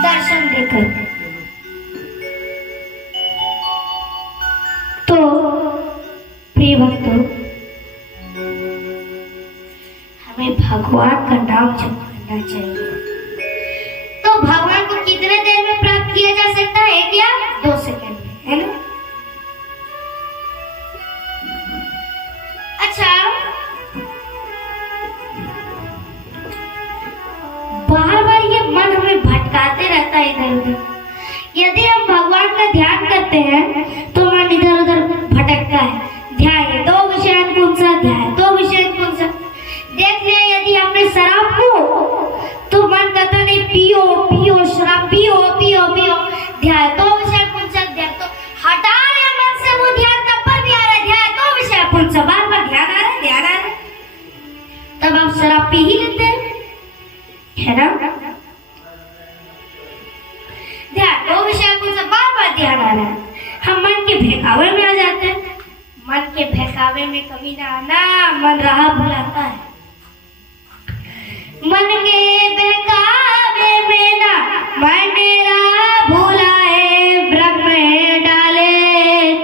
दर्शन देकर। तो प्रिय भक्तों, हमें भगवान का नाम जप करना चाहिए। तो भगवान को कितने देर में प्राप्त किया जा सकता है? 1 या 2 सेकंड में, है ना। अच्छा, बार बार ये मन हमें भटकाते रहता है इधर उधर। यदि हम भगवान का ध्यान करते हैं तो मन इधर उधर भटकता है। ध्यान तो विषय कौन सा, ध्यान तो विषय कौन सा। देख लिया, यदि आपने शराब को तो मन कहता नहीं, पियो पियो शराब, पियो पियो पियो। ध्यान तो विषय कौन सा, ध्यान तो हटा रहे मन से वो ध्यान, तब पर भी आ रहा है ध्यान तो विषय कौन सा, बार बार ध्यान आ रहा है, ध्यान आ रहा है, तब आप शराब पी ही लेते हैं। है ना। ध्यान, दो विषय को बार बार ध्यान आ रहा है। हम मन के बहकावे में आ जाते हैं। मन के बहकावे में कभी ना आना, मन राह भुलाता है। मन के बहकावे में ना मन राह भुलाए, ब्रह्म डाले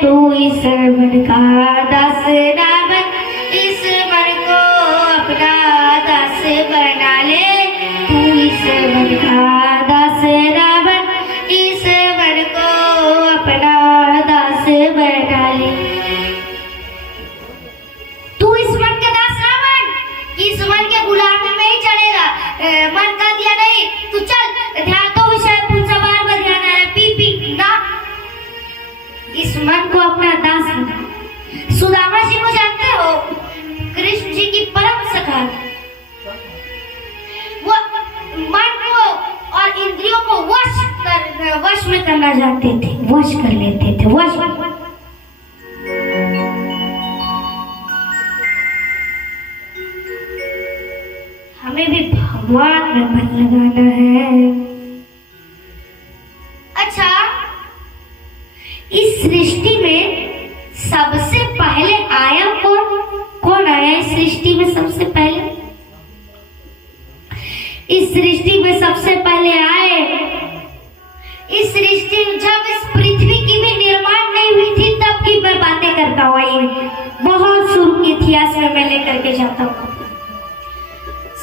तू इस मन का दास ना बन, इस मन को अपना दास बना ले, तू इस मन का दास ना बन, इस मन को अपना दास बना ले। तू इस मन का दास ना बन, इस मन के गुलामी में ही चलेगा। मन का दिया नहीं, तू चल ध्यान, तो विषय तुमसे बार बार ध्यान आ रहा है, पी ना, इस मन को अपना दास बना। सुदामा जी को जानते हो, कृष्ण जी की परम सखा, वो मन को और इंद्रियों को वश में करना जानते थे, वश कर लेते थे, वश में। हमें भी भगवान में मन लगाना है। अच्छा, इस सृष्टि में सबसे पहले आया कौन आया इस सृष्टि में सबसे पहले? इस सृष्टि में सबसे पहले आए, इस सृष्टि जब इस पृथ्वी की भी निर्माण नहीं हुई थी तब की मैं बातें करता हुआ, ये बहुत शुरू के इतिहास में मैं लेकर के जाता हूँ।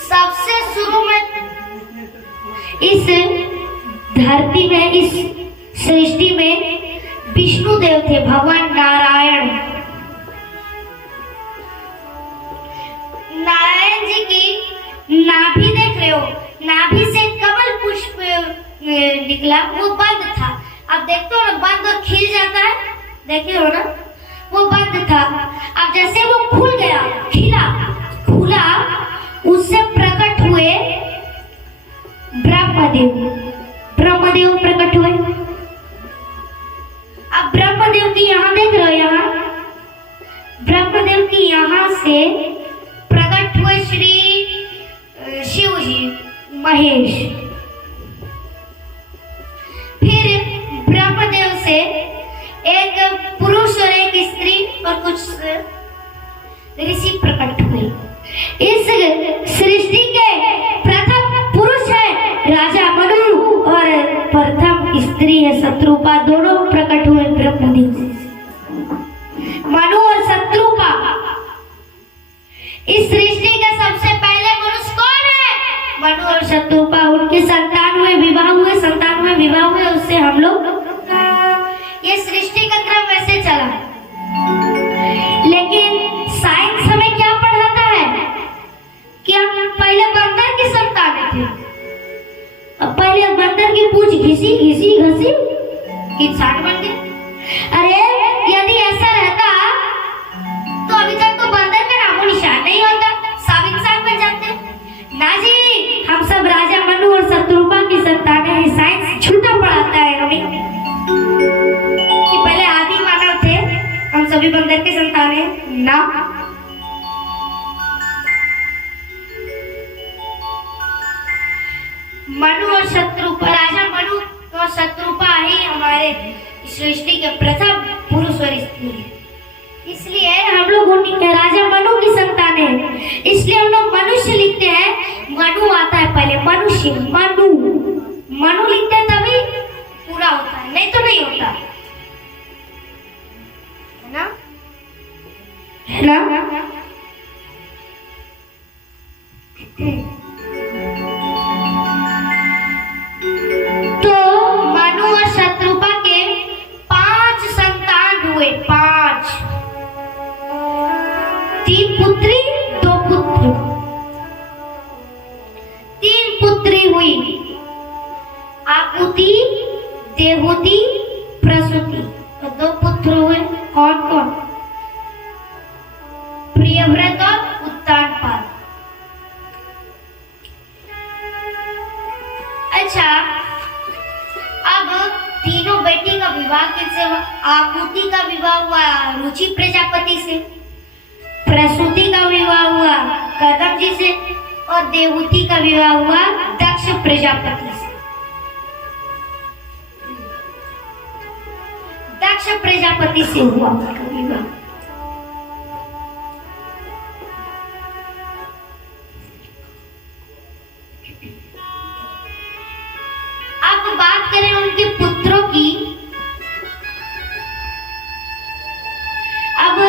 सबसे शुरू में इस धरती में, इस सृष्टि में विष्णु देव थे, भगवान नारायण। नारायण जी की नाभि देख रहे हो, नाभि से कमल पुष्प निकला, वो बंद था। अब देखते हो ना, बंद और खिल जाता है, देखे हो ना, वो बंद था। अब जैसे वो खुल गया, खिला, खुला, उससे प्रकट हुए ब्रह्मदेव। ब्रह्मदेव प्रकट हुए। अब ब्रह्मदेव की यहाँ देख रहे हो, यहाँ ब्रह्मदेव की यहाँ से प्रकट हुए श्री शिव जी महेश। फिर ब्रह्मदेव से एक पुरुष और एक स्त्री और कुछ ऋषि प्रकट हुए। इस सृष्टि के प्रथम पुरुष है राजा मनु और प्रथम स्त्री है शत्रुपा, दोनों प्रकट हुए ब्रह्मदेव से। मनु और शत्रुपा, इस सृष्टि के सबसे पहले मनुष्य कौन है? मनु और शत्रुपा। उनके संतान हुए, विवाह हुए, संतान हुए, विवाह हुए, उससे हम लोग, ये सृष्टि का क्रम वैसे चला। लेकिन साइंस हमें क्या पढ़ाता है कि हम पहले बंदर की संतान थे। अब पहले बंदर की पूंछ घिसी घिसी घसी इंसान बन गए। अरे यदि ऐसा रहता तो अभी तक तो बंदर का नामो निशान नहीं होता, सब इंसान बन जाते ना जी। हम सब राजा मनु और शत्रुपा की संतानें हैं। साइंस झूठा पढ़ाता है हमें कि पहले आदि मानव थे, हम सभी बंदर के संतान हैं ना। मनु और शत्रुपा, राजा मनु और शत्रुपा ही हमारे सृष्टि के प्रथम पुरुष और स्त्री है। इसलिए हम लोग राजा मनु की संतान है, इसलिए हम लोग मनुष्य लिखते हैं। मनु आता है पहले, मनुष्य, मनु, मनु लिखते हैं तभी पूरा होता है, नहीं तो नहीं होता है ना, है ना। तो मनु और शत्रुपा के 5 संतान हुए, 5, 3 पुत्री 2 पुत्र, 3 पुत्री हुई, आकुति, देहुति, प्रसूति, और 2 पुत्र हुए। कौन कौन? प्रियव्रत और उत्तानपाद। अच्छा, अब तीनों बेटी का विवाह किससे हुआ? आकुति का विवाह हुआ रुचि प्रजापति से, प्रसूति का विवाह हुआ कदम जी से, और देवहूति का विवाह हुआ दक्ष प्रजापति से। दक्ष प्रजापति से हुआ उनका विवाह। अब बात करें उनके पुत्रों की। अब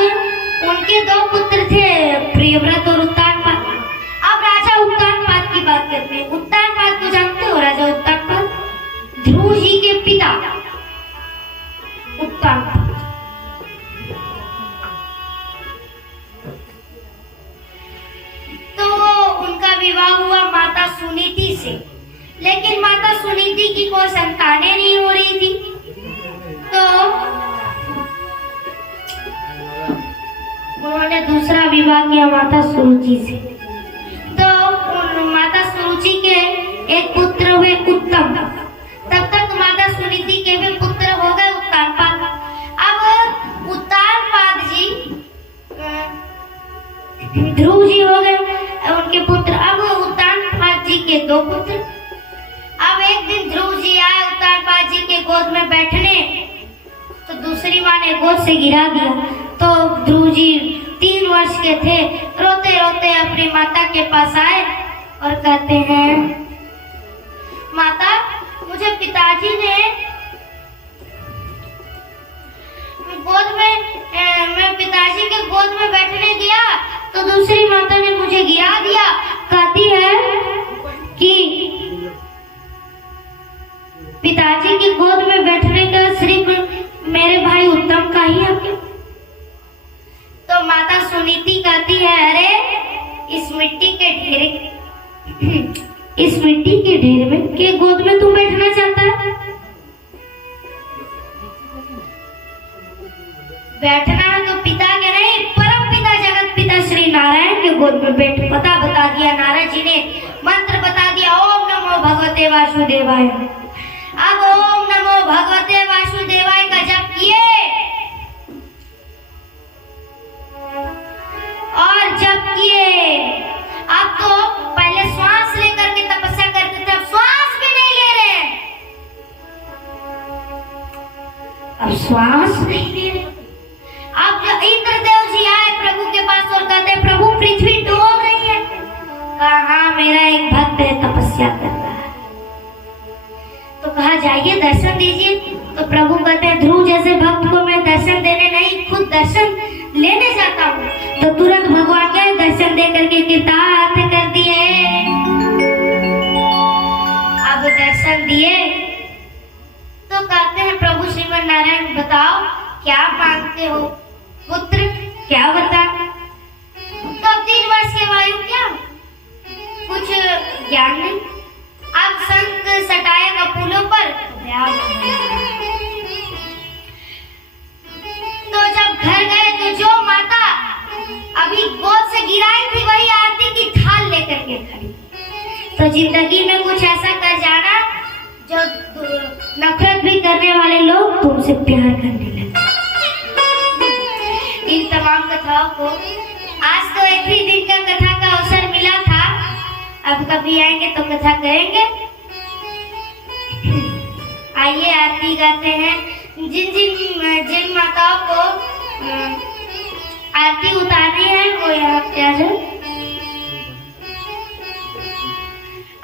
उनके दो पुत्र थे, प्रियव्रत और उत्तानपाद। अब राजा उत्तानपाद की बात करते हैं। उत्तानपाद को जानते हो? राजा उत्तानपाद ध्रुव जी के पिता उत्तानपाद। तो उनका विवाह हुआ माता सुनीति से, लेकिन माता सुनीति की कोई संतानें नहीं हो रही थी। तो उन्होंने दूसरा विवाह किया माता सुरुचि से। तो माता सुरुचि के एक पुत्र हुए उत्तम। तब तक माता सुनीति के भी पुत्र हो गए उत्तानपाद। अब उत्तानपाद जी ध्रुव जी हो गए उनके पुत्र। अब उत्तानपाद जी के दो पुत्र। अब एक दिन ध्रुव जी आए उत्तानपाद जी के गोद में बैठने, तो दूसरी माँ ने गोद से गिरा दिया। तो ध्रुव जी 3 वर्ष के थे, रोते रोते अपनी माता के पास आए और कहते हैं, माता मुझे पिताजी ने गोद में मैं पिताजी के गोद में बैठने गया तो दूसरी माता ने मुझे गिरा दिया। कहती है कि पिताजी की गोद में बैठने का सिर्फ मेरे भाई उत्तम का ही हक है। तो माता सुनीति कहती है, अरे इस मिट्टी के ढेर में के गोद में तू बैठना चाहता है? बैठना है तो पिता के नहीं, परम पिता जगत पिता श्री नारायण के गोद में बैठ। पता बता दिया नारद जी ने, मंत्र बता दिया, ओम नमो भगवते वासुदेवाय। अब ओम नमो भगवते वासुदेवाय का जप किए और जप किए। अब तो पहले श्वास लेकर के तपस्या करते थे, अब श्वास भी नहीं ले रहे। अब श्वास नहीं ले रहे। अब जो इंद्रदेव जी आए प्रभु के पास और कहते, प्रभु पृथ्वी डोल रही है। कहा मेरा एक भक्त है तपस्या कर रहा है। तो कहा जाइए दर्शन दीजिए। तो प्रभु कहते हैं, ध्रुव जैसे भक्त को मैं दर्शन देने नहीं, खुद दर्शन लेने जाता हूँ। तो तुरंत भगवान के दर्शन दे करके कृतार्थ कर दिए। अब दर्शन दिए तो कहते हैं, प्रभु श्रीमन नारायण बताओ क्या मांगते हो? पुत्र क्या बता? तब 3 वर्ष के वायु क्या कुछ ज्ञान नहीं। अब संत सटाएगा पुलों पर। तो जब घर गए तो जो माता अभी गोद से गिराई थी वही आरती की थाल लेकर के खड़ी। तो जिंदगी में कुछ ऐसा कर जाना जो नफरत भी करने वाले लोग तुमसे प्यार करने लगे। इन तमाम कथाओं को आज तो एक ही दिन का कथा का अवसर मिला था, अब कभी आएंगे तो कथा करेंगे। आइए आरती गाते हैं। जिन माताओं को आरती उतारनी है वो यहाँ पे आ जाओ।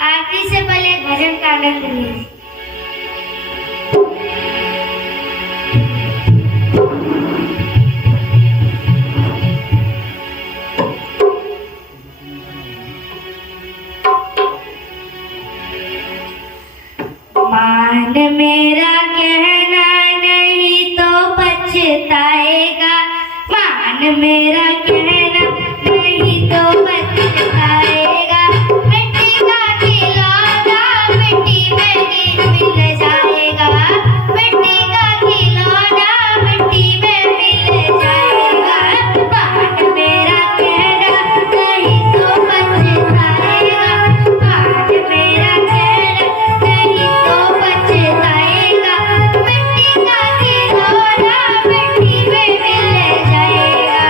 आरती से पहले भजन का आनंद लीजिए। मान मेरा कहना नहीं तो पछताएगा, मान मेरा कहना नहीं तो पछताएगा। मिट्टी का खिलौना मिट्टी में मिल जाएगा, मिट्टी का खिलौना मिट्टी में मिल जाएगा। मान मेरा कहना नहीं तो पछताएगा, मान मेरा कहना नहीं तो पछताएगा। मिट्टी का खिलौना मिट्टी में मिल जाएगा।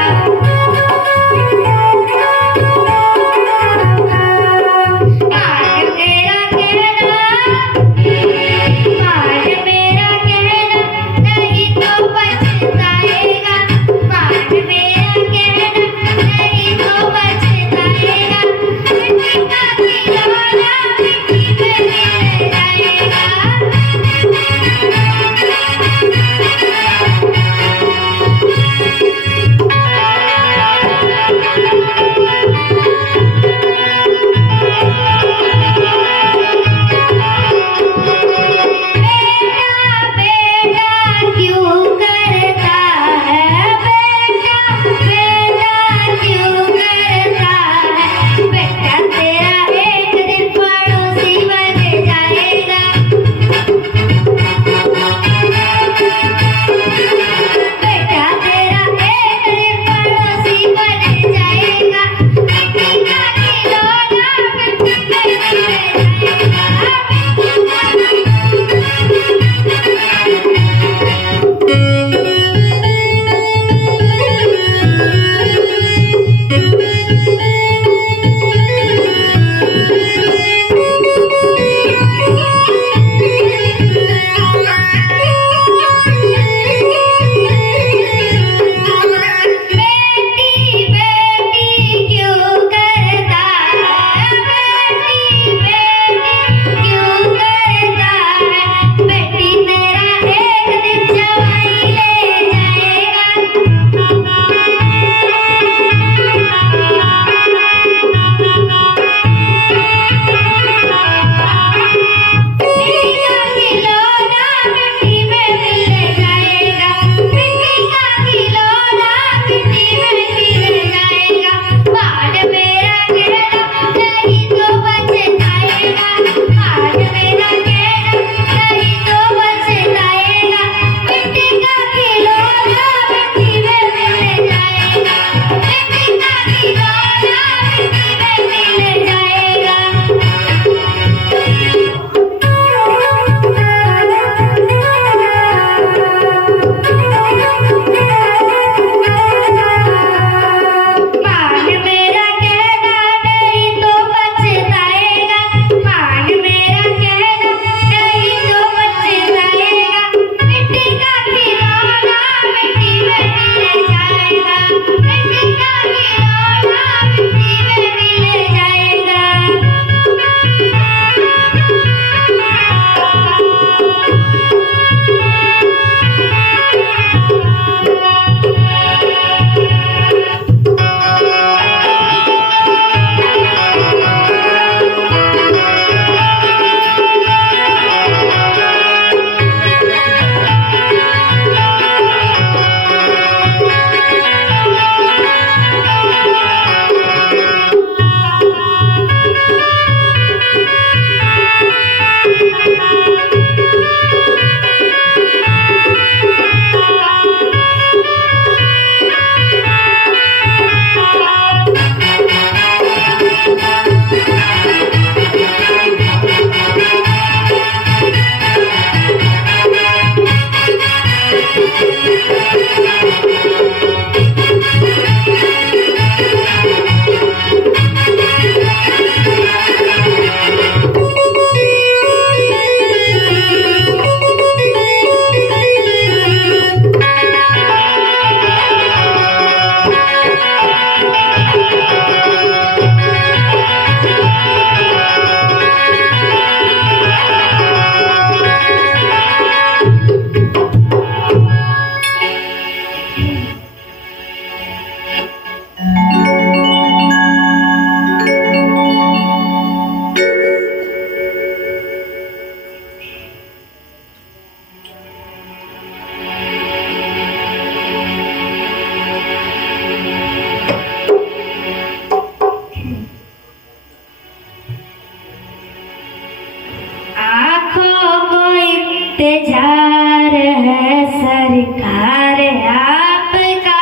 इंतजार है सरकार आपका,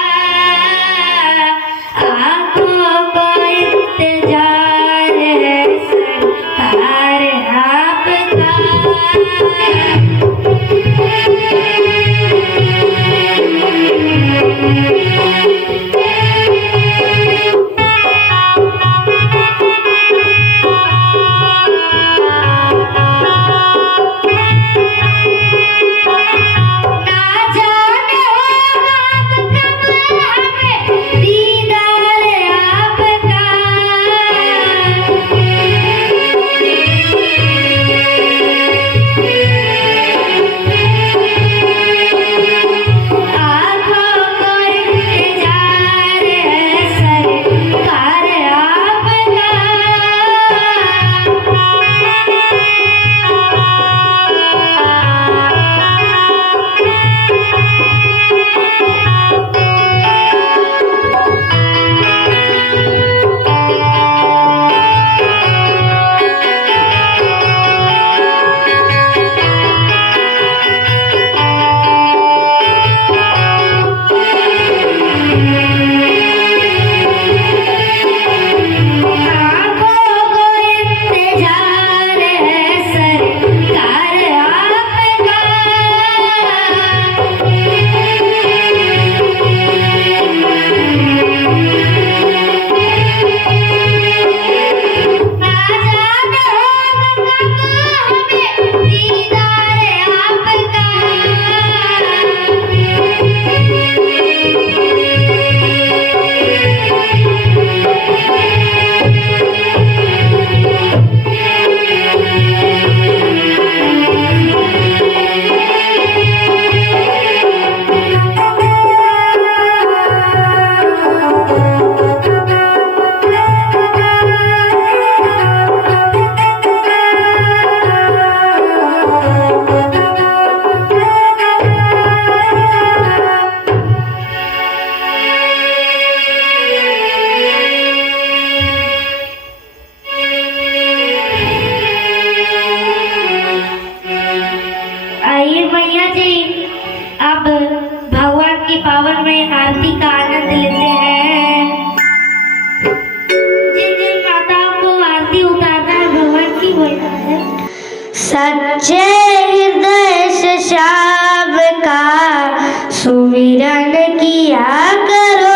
आंखों को इंतजार है सरकार आपका। आइए भैया जी, अब भगवान की पावन में आरती का आनंद लेते हैं। जिन जिन माताओं को आरती उतारना है भगवान की, वो सच्चे हृदय से शाम का सुमिरन किया करो।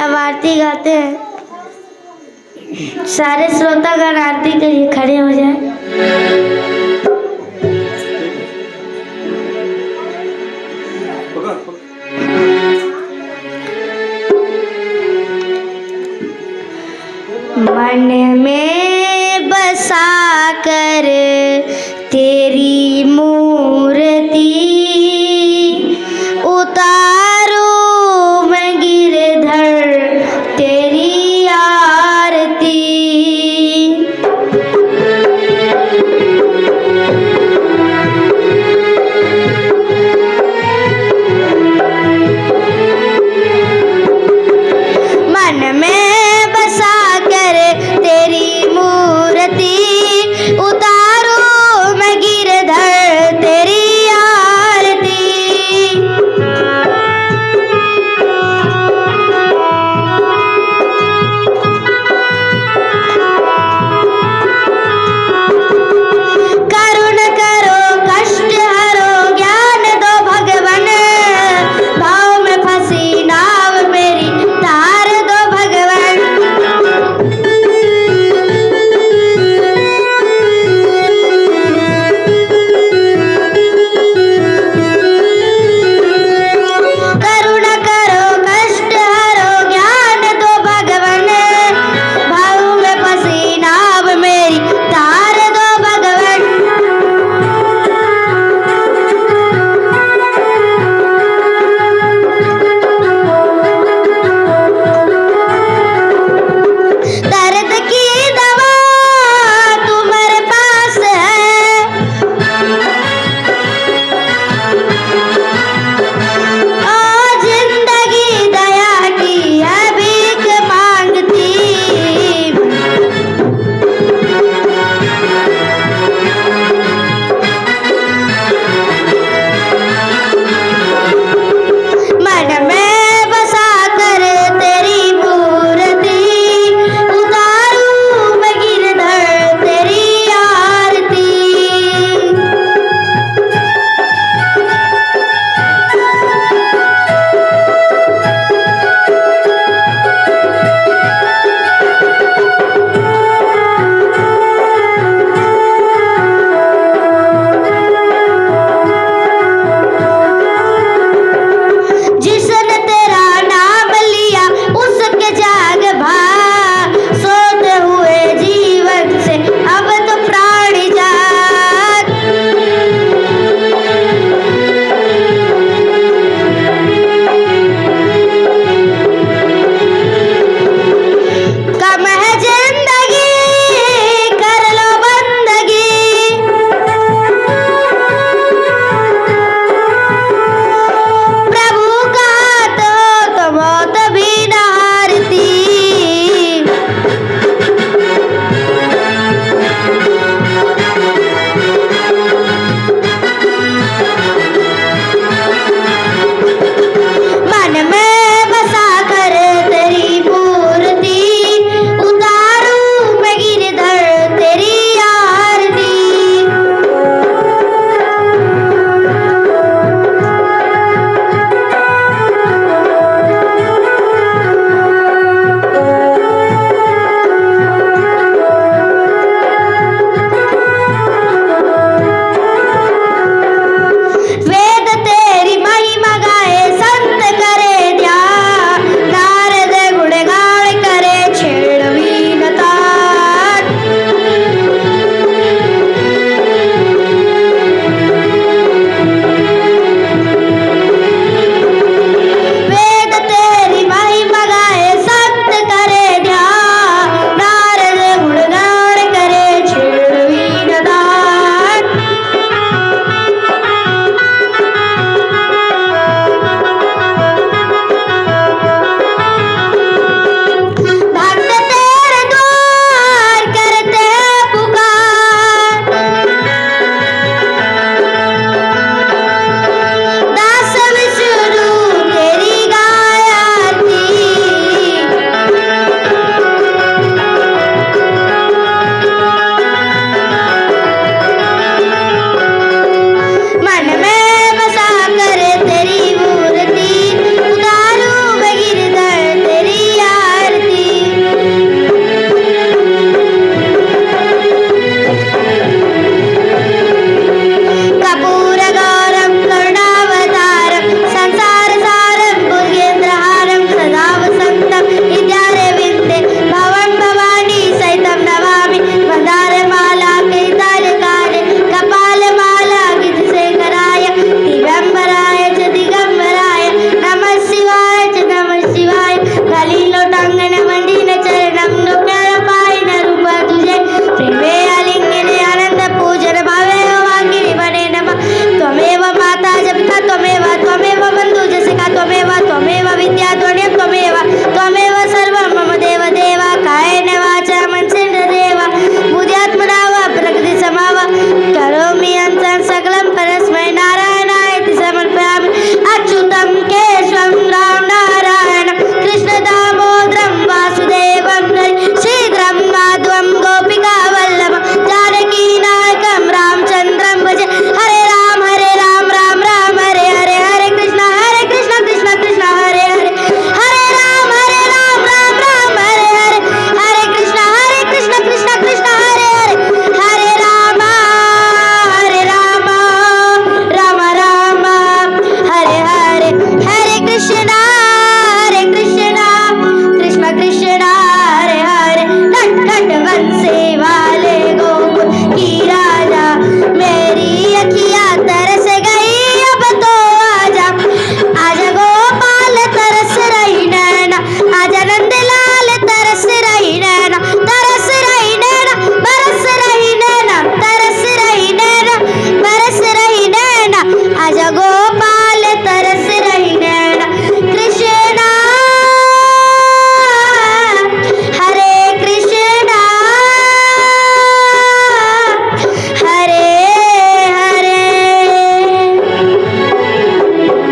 अब आरती गाते हैं। सारे श्रोतागण आरती के लिए खड़े हो जाए। मन में बसा कर तेरी